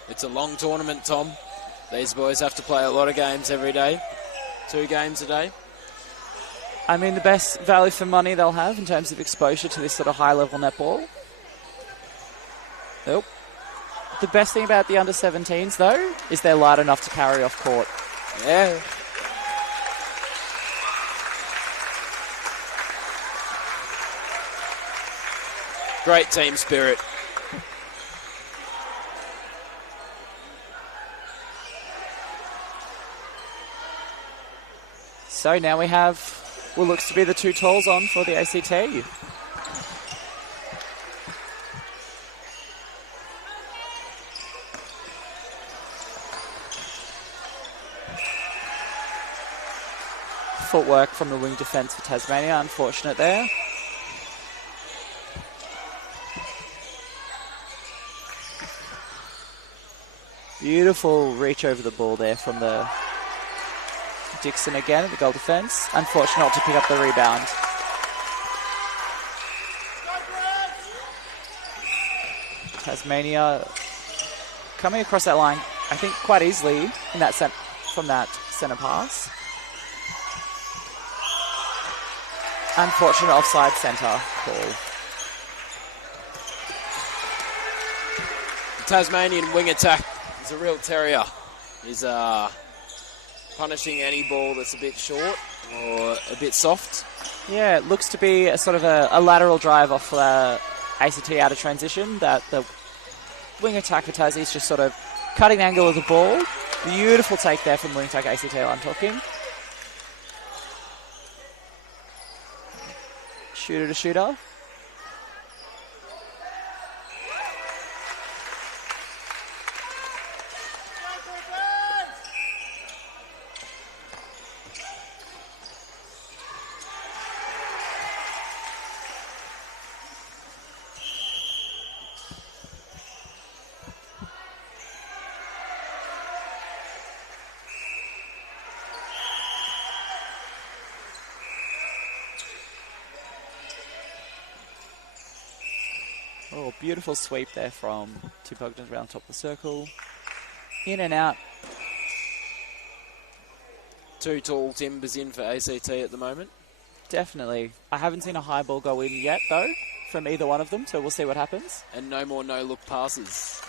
It's a long tournament, Tom. These boys have to play a lot of games every day. 2 games a day. I mean, the best value for money they'll have in terms of exposure to this sort of high-level netball. Nope. The best thing about the under-17s, though, is they're light enough to carry off court. Yeah. Great team spirit. So now we have what looks to be the 2 talls on for the ACT. Footwork from the wing defence for Tasmania, unfortunate there. Beautiful reach over the ball there from the Dixon again at the goal defence. Unfortunate not to pick up the rebound. Tasmania coming across that line, I think, quite easily in that from that centre pass. Unfortunate offside centre call. The Tasmanian wing attack is a real terrier. He's punishing any ball that's a bit short or a bit soft. Yeah, it looks to be a sort of a lateral drive off ACT out of transition that the wing attack for Tassie is just sort of cutting the angle of the ball. Beautiful take there from wing attack ACT, I'm talking. Shooter to shooter. Oh, beautiful sweep there from Tim Bogdan around top of the circle. In and out. 2 tall timbers in for ACT at the moment. Definitely. I haven't seen a high ball go in yet, though, from either one of them, so we'll see what happens. And no more no-look passes.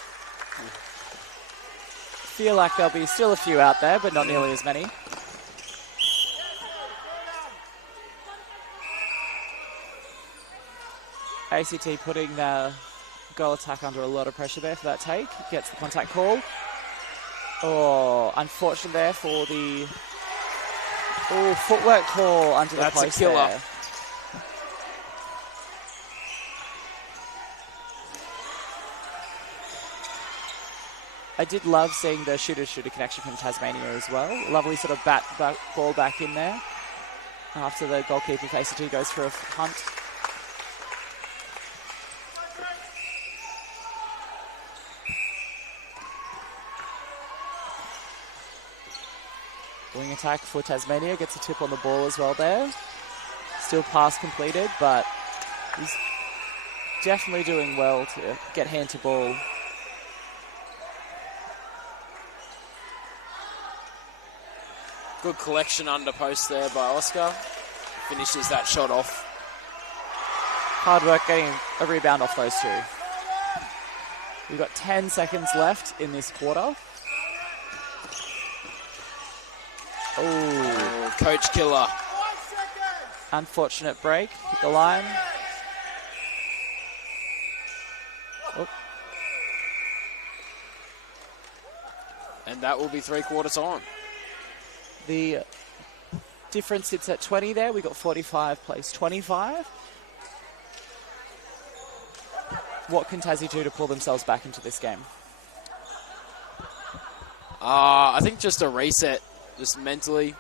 Feel like there'll be still a few out there, but not nearly as many. ACT putting the goal attack under a lot of pressure there for that take. Gets the contact call. Oh, unfortunate there for the footwork call under the post. That's a killer. There. I did love seeing the shooter-shooter connection from Tasmania as well. Lovely sort of ball back in there after the goalkeeper for ACT goes for a hunt. Wing attack for Tasmania, gets a tip on the ball as well there. Still pass completed, but he's definitely doing well to get hand to ball. Good collection under post there by Oscar. Finishes that shot off. Hard work getting a rebound off those two. We've got 10 seconds left in this quarter. Oh, coach killer. Unfortunate break. Hit the line. Oh. And that will be 3/4 time. The difference sits at 20 there. We got 45 plays 25. What can Tassie do to pull themselves back into this game? I think just a reset, just mentally.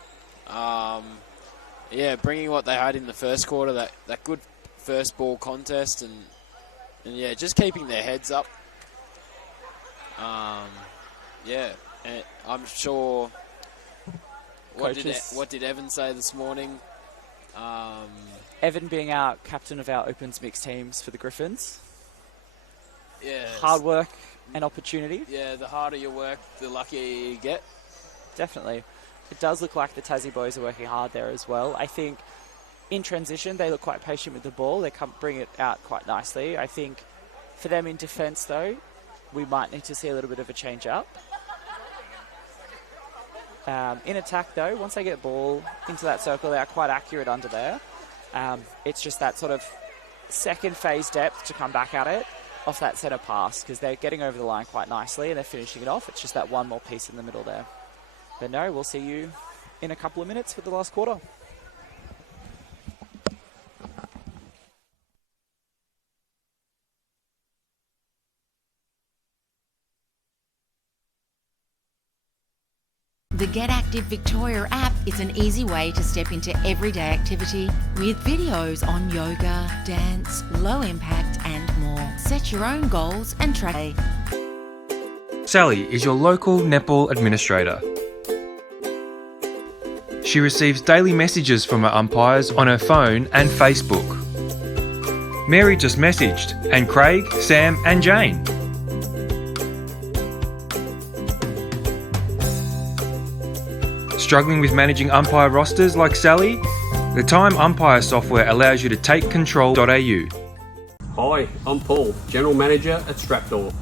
Bringing what they had in the first quarter, that good first ball contest, and just keeping their heads up. And I'm sure. What did Evan say this morning? Evan being our captain of our Opens mixed teams for the Griffins. Yeah. Hard work and opportunity. Yeah, the harder you work, the luckier you get. Definitely. It does look like the Tassie boys are working hard there as well. I think in transition, they look quite patient with the ball. They bring it out quite nicely. I think for them in defence, though, we might need to see a little bit of a change up. In attack, though, once they get ball into that circle, they are quite accurate under there. It's just that sort of second phase depth to come back at it off that centre pass, because they're getting over the line quite nicely and they're finishing it off. It's just that one more piece in the middle there. But no, we'll see you in a couple of minutes for the last quarter. The Get Active Victoria app is an easy way to step into everyday activity with videos on yoga, dance, low impact and more. Set your own goals and track. Sally is your local netball administrator. She receives daily messages from her umpires on her phone and Facebook. Mary just messaged, and Craig, Sam and Jane. Struggling with managing umpire rosters like Sally? The Time Umpire software allows you to take control.au. Hi, I'm Paul, General Manager at Strapdoor.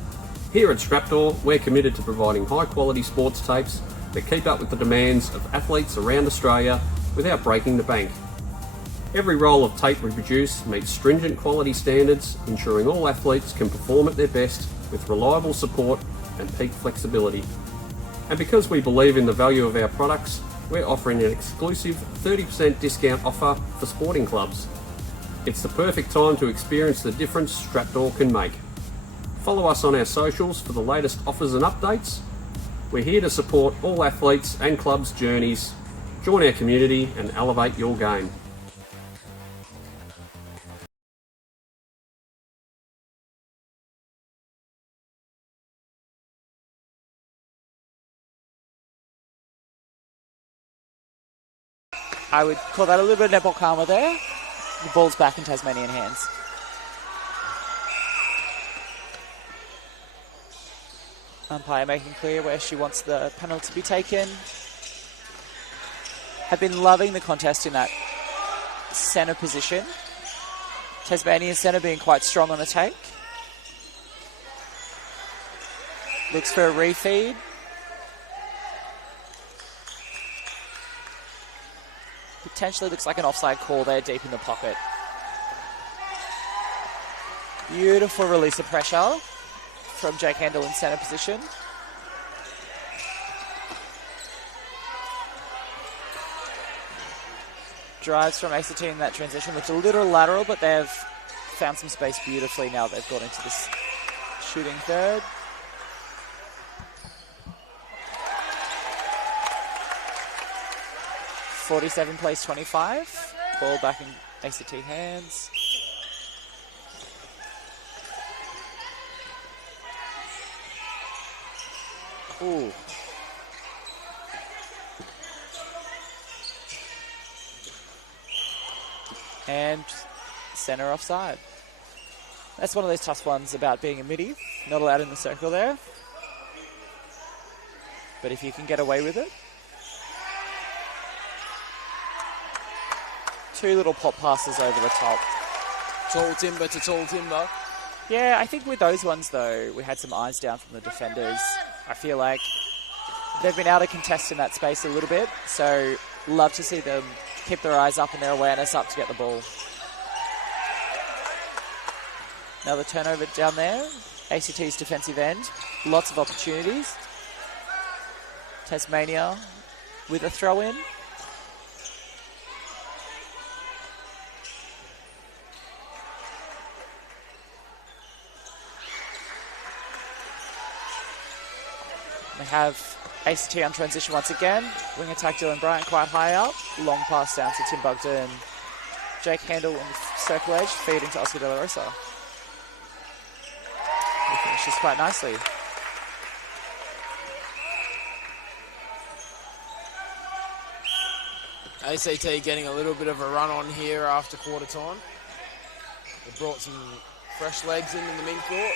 Here at Strapdoor, we're committed to providing high-quality sports tapes that keep up with the demands of athletes around Australia without breaking the bank. Every roll of tape we produce meets stringent quality standards, ensuring all athletes can perform at their best with reliable support and peak flexibility. And because we believe in the value of our products, we're offering an exclusive 30% discount offer for sporting clubs. It's the perfect time to experience the difference Strapdoor can make. Follow us on our socials for the latest offers and updates. We're here to support all athletes and clubs' journeys. Join our community and elevate your game. I would call that a little bit of netball karma there. The ball's back in Tasmanian hands. Umpire making clear where she wants the penalty to be taken. Have been loving the contest in that centre position. Tasmania's centre being quite strong on the take. Looks for a refeed. Potentially looks like an offside call there deep in the pocket. Beautiful release of pressure from Jake Handel in centre position. Drives from ACT in that transition. Looked a little lateral, but they've found some space beautifully now that they've got into this shooting third. .47 plays 25. Ball back in ACT hands. Ooh. And centre offside. That's one of those tough ones about being a midi. Not allowed in the circle there. But if you can get away with it. 2 little pop passes over the top. Tall timber to tall timber. Yeah, I think with those ones, though, we had some eyes down from the defenders. I feel like they've been able to contest in that space a little bit, so love to see them keep their eyes up and their awareness up to get the ball. Another turnover down there. ACT's defensive end. Lots of opportunities. Tasmania with a throw-in. We have ACT on transition once again. Wing attack Dylan Bryant quite high up. Long pass down to Tim Bugden. Jake Handel on the circle edge, feeding to Oscar De La Rosa. He finishes quite nicely. ACT getting a little bit of a run on here after quarter time. They brought some fresh legs in the mid-court.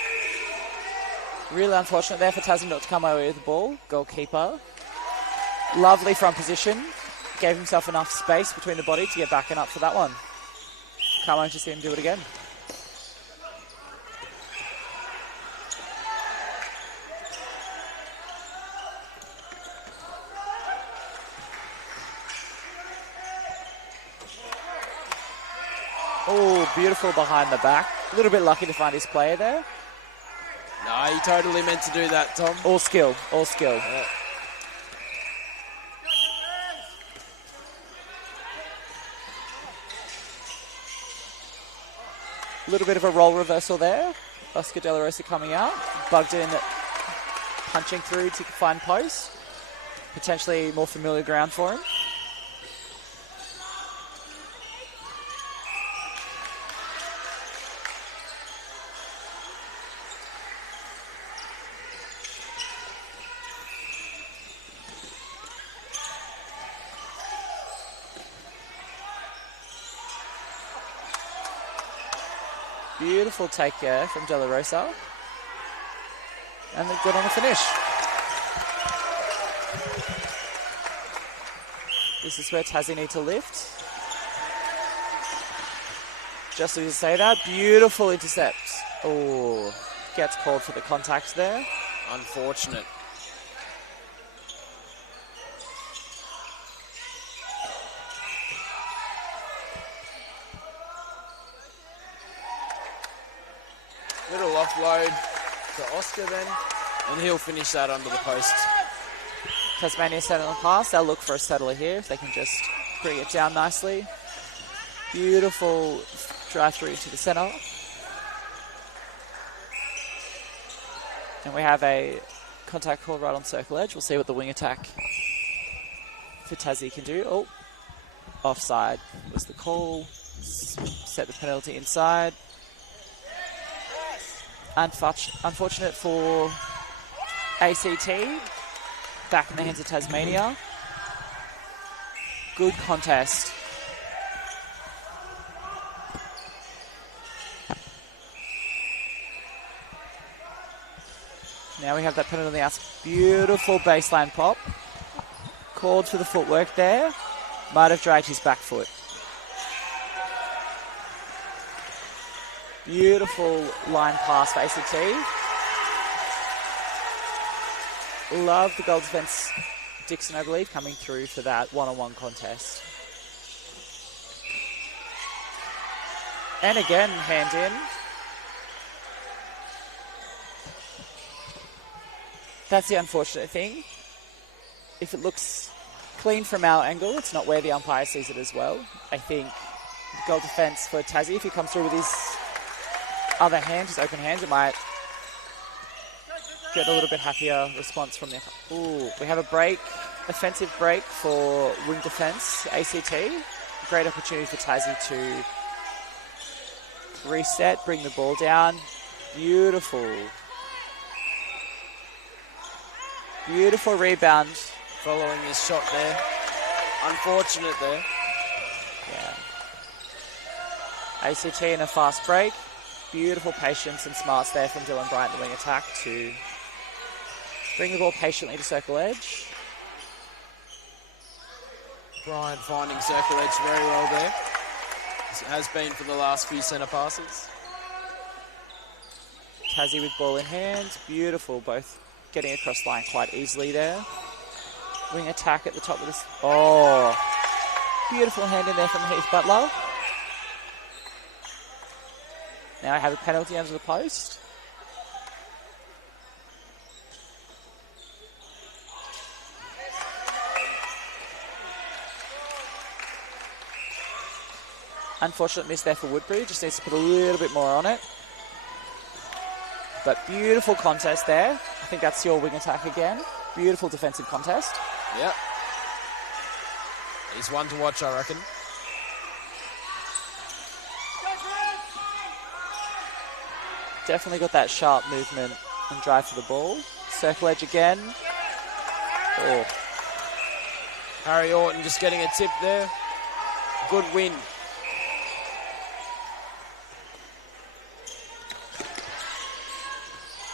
Really unfortunate there for Tasman not to come away with the ball. Goalkeeper. Lovely front position. Gave himself enough space between the body to get back and up for that one. Can't wait to see him do it again. Oh, beautiful behind the back. A little bit lucky to find his player there. No, he totally meant to do that, Tom. All skill, all skill. Yeah. A little bit of a role reversal there. Oscar De La Rosa coming out. Bugden punching through to find post. Potentially more familiar ground for him. Beautiful take there from De La Rosa. And they're good on the finish. This is where Tassie need to lift. Just as you say that, beautiful intercept. Oh, gets called for the contact there. Unfortunate. Little offload to Oscar then, and he'll finish that under the post. Tasmania settling the pass. They'll look for a settler here if they can just bring it down nicely. Beautiful drive through to the centre. And we have a contact call right on circle edge. We'll see what the wing attack for Tassie can do. Oh, offside was the call. Set the penalty inside. Unfortunate for ACT. Back in the hands of Tasmania. Good contest. Now we have that penalty on the outside. Beautiful baseline pop. Called for the footwork there. Might have dragged his back foot. Beautiful line pass for ACT. Love the goal defence. Dixon, I believe, coming through for that one-on-one contest. And again, hand in. That's the unfortunate thing. If it looks clean from our angle, it's not where the umpire sees it as well. I think the goal defence for Tassie, if he comes through with his other hand, his open hands, it might get a little bit happier response from the... Ooh, we have a break, offensive break for wing defence, ACT. Great opportunity for Tassie to reset, bring the ball down. Beautiful. Beautiful rebound. Following this shot there. Unfortunate there. Yeah. ACT in a fast break. Beautiful patience and smarts there from Dylan Bryant, the wing attack, to bring the ball patiently to circle edge. Bryant finding circle edge very well there. It has been for the last few centre passes. Tassie with ball in hand. Beautiful, both getting across line quite easily there. Wing attack at the top of this. Oh, beautiful hand in there from Heath Butler. Now I have a penalty under the post. Unfortunate miss there for Woodbury. Just needs to put a little bit more on it. But beautiful contest there. I think that's your wing attack again. Beautiful defensive contest. Yep. He's one to watch, I reckon. Definitely got that sharp movement and drive for the ball. Circle edge again. Oh. Harry Orton just getting a tip there. Good win.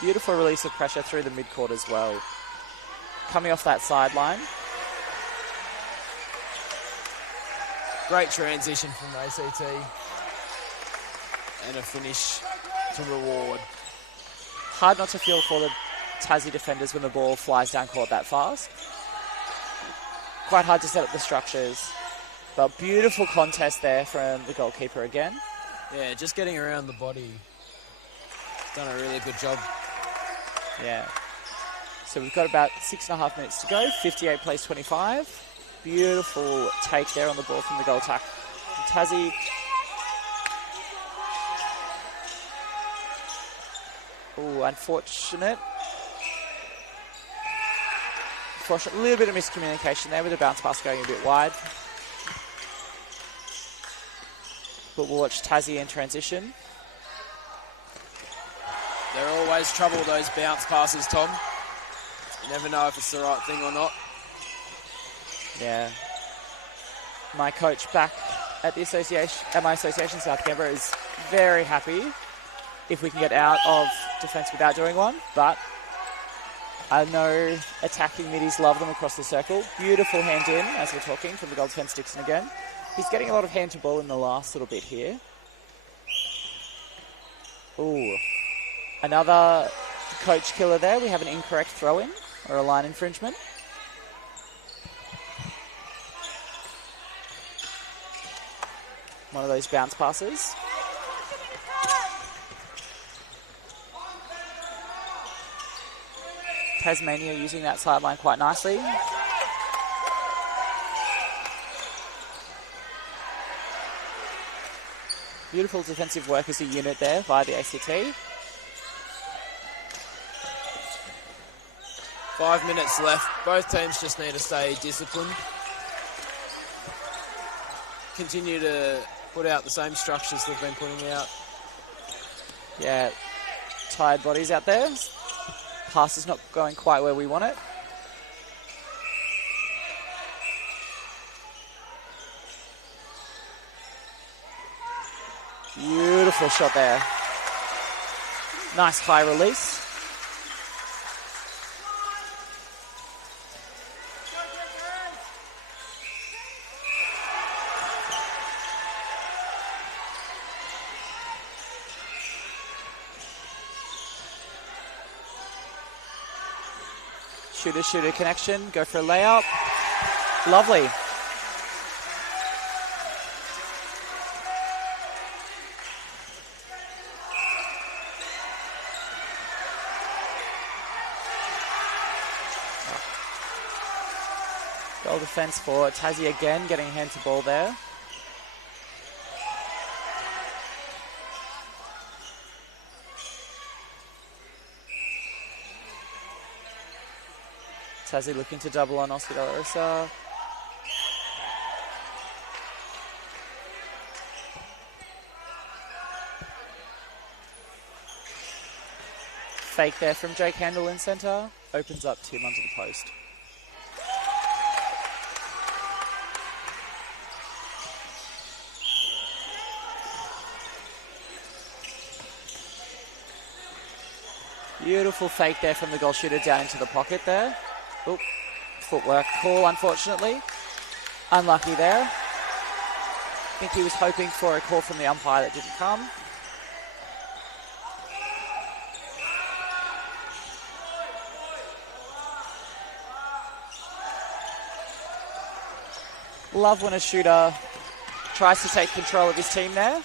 Beautiful release of pressure through the midcourt as well. Coming off that sideline. Great transition from ACT. And a finish to reward. Hard not to feel for the Tassie defenders when the ball flies down court that fast. Quite hard to set up the structures. But beautiful contest there from the goalkeeper again. Yeah, just getting around the body. Done a really good job. Yeah. So we've got about 6.5 minutes to go. 58 plays 25. Beautiful take there on the ball from the goal attack. Tassie. Oh, unfortunate. A little bit of miscommunication there with the bounce pass going a bit wide. But we'll watch Tassie in transition. They're always trouble, those bounce passes, Tom. You never know if it's the right thing or not. Yeah. My coach back at the association, at my association, South Canberra, is very happy if we can get out of defence without doing one. But I know attacking middies love them across the circle. Beautiful hand in, as we're talking, from the goal defence Dixon again. He's getting a lot of hand to ball in the last little bit here. Ooh. Another coach killer there. We have an incorrect throw-in or a line infringement. One of those bounce passes. Tasmania using that sideline quite nicely. Beautiful defensive work as a unit there by the ACT. 5 minutes left. Both teams just need to stay disciplined. Continue to put out the same structures they've been putting out. Yeah, tired bodies out there. Pass is not going quite where we want it. Beautiful shot there. Nice high release. Shooter connection, go for a layup. Lovely. Goal defense for Tassie again, getting a hand to ball there. Tassie looking to double on Oscar De La Rosa. Fake there from Jake Handel in centre. Opens up Tim onto the post. Beautiful fake there from the goal shooter down into the pocket there. Oop, footwork call, unfortunately. Unlucky there. think he was hoping for a call from the umpire that didn't come. Love when a shooter tries to take control of his team there.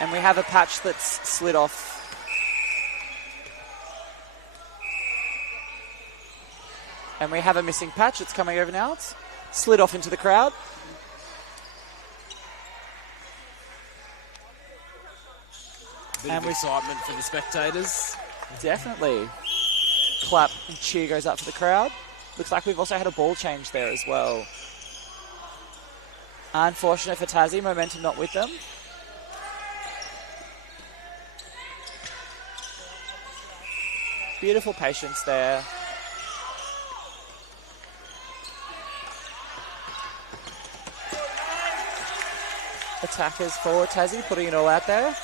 And we have a patch that's slid off. And we have a missing patch. It's coming over now. It's slid off into the crowd. Bit of excitement for the spectators. Definitely. Clap and cheer goes up for the crowd. Looks like we've also had a ball change there as well. Unfortunate for Tassie, momentum not with them. Beautiful patience there. Attackers for Tassie, putting it all out there.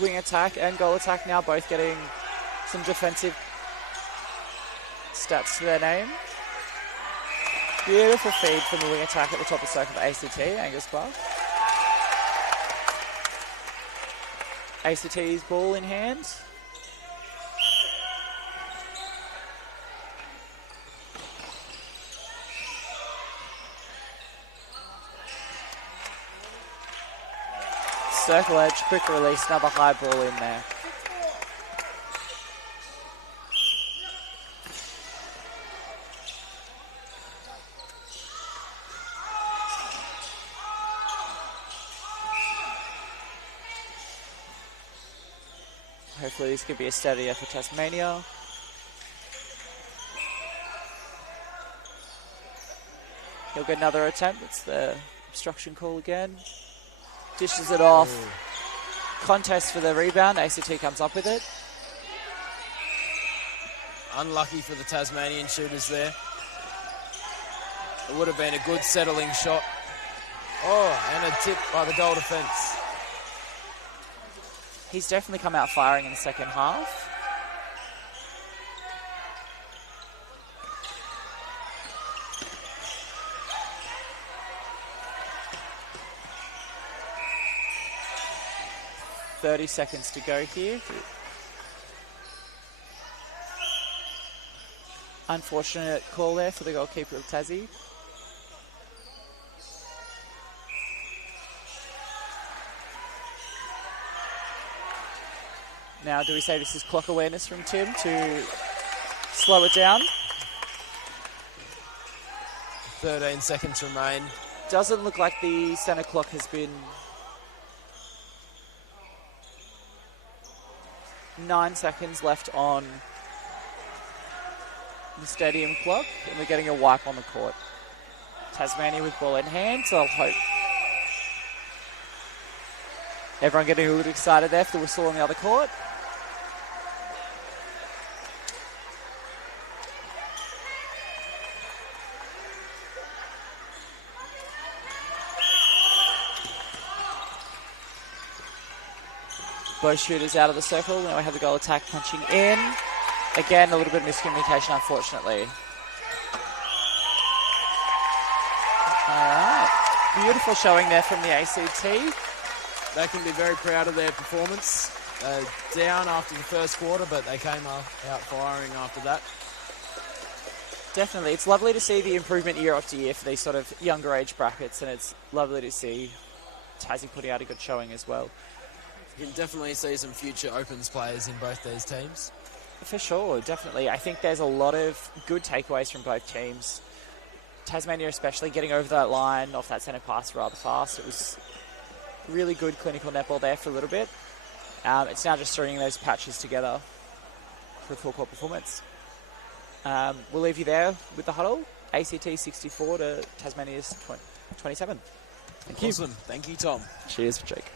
Wing attack and goal attack now both getting some defensive stats to their name. Beautiful feed from the wing attack at the top of the circle for ACT, Angus Clark. ACT's ball in hand. Circle edge, quick release, another high ball in there. Hopefully this could be a steadier for Tasmania. He'll get another attempt. It's the obstruction call again. Dishes it off. Ooh. Contest for the rebound. ACT comes up with it. Unlucky for the Tasmanian shooters there. It would have been a good settling shot. Oh, and a tip by the goal defence. He's definitely come out firing in the second half. .30 seconds to go here. Unfortunate call there for the goalkeeper of Tassie. Now, do we say this is clock awareness from Tim to slow it down? 13 seconds remain. Doesn't look like the centre clock has been... 9 seconds left on the stadium clock, and we're getting a wipe on the court. Tasmania with ball in hand, so I'll hope. Everyone getting a little excited there for the whistle on the other court. Both shooters out of the circle. Now we have the goal attack punching in. Again, a little bit of miscommunication, unfortunately. All right. Beautiful showing there from the ACT. They can be very proud of their performance. Down after the first quarter, but they came out firing after that. Definitely. It's lovely to see the improvement year after year for these sort of younger age brackets, and it's lovely to see Tassie putting out a good showing as well. You can definitely see some future Opens players in both these teams. For sure, definitely. I think there's a lot of good takeaways from both teams. Tasmania especially getting over that line off that centre pass rather fast. It was really good clinical netball there for a little bit. It's now just stringing those patches together for a full court performance. We'll leave you there with the huddle. ACT 64 to Tasmania's 27. Thank you. Awesome. Thank you, Tom. Cheers, Jake.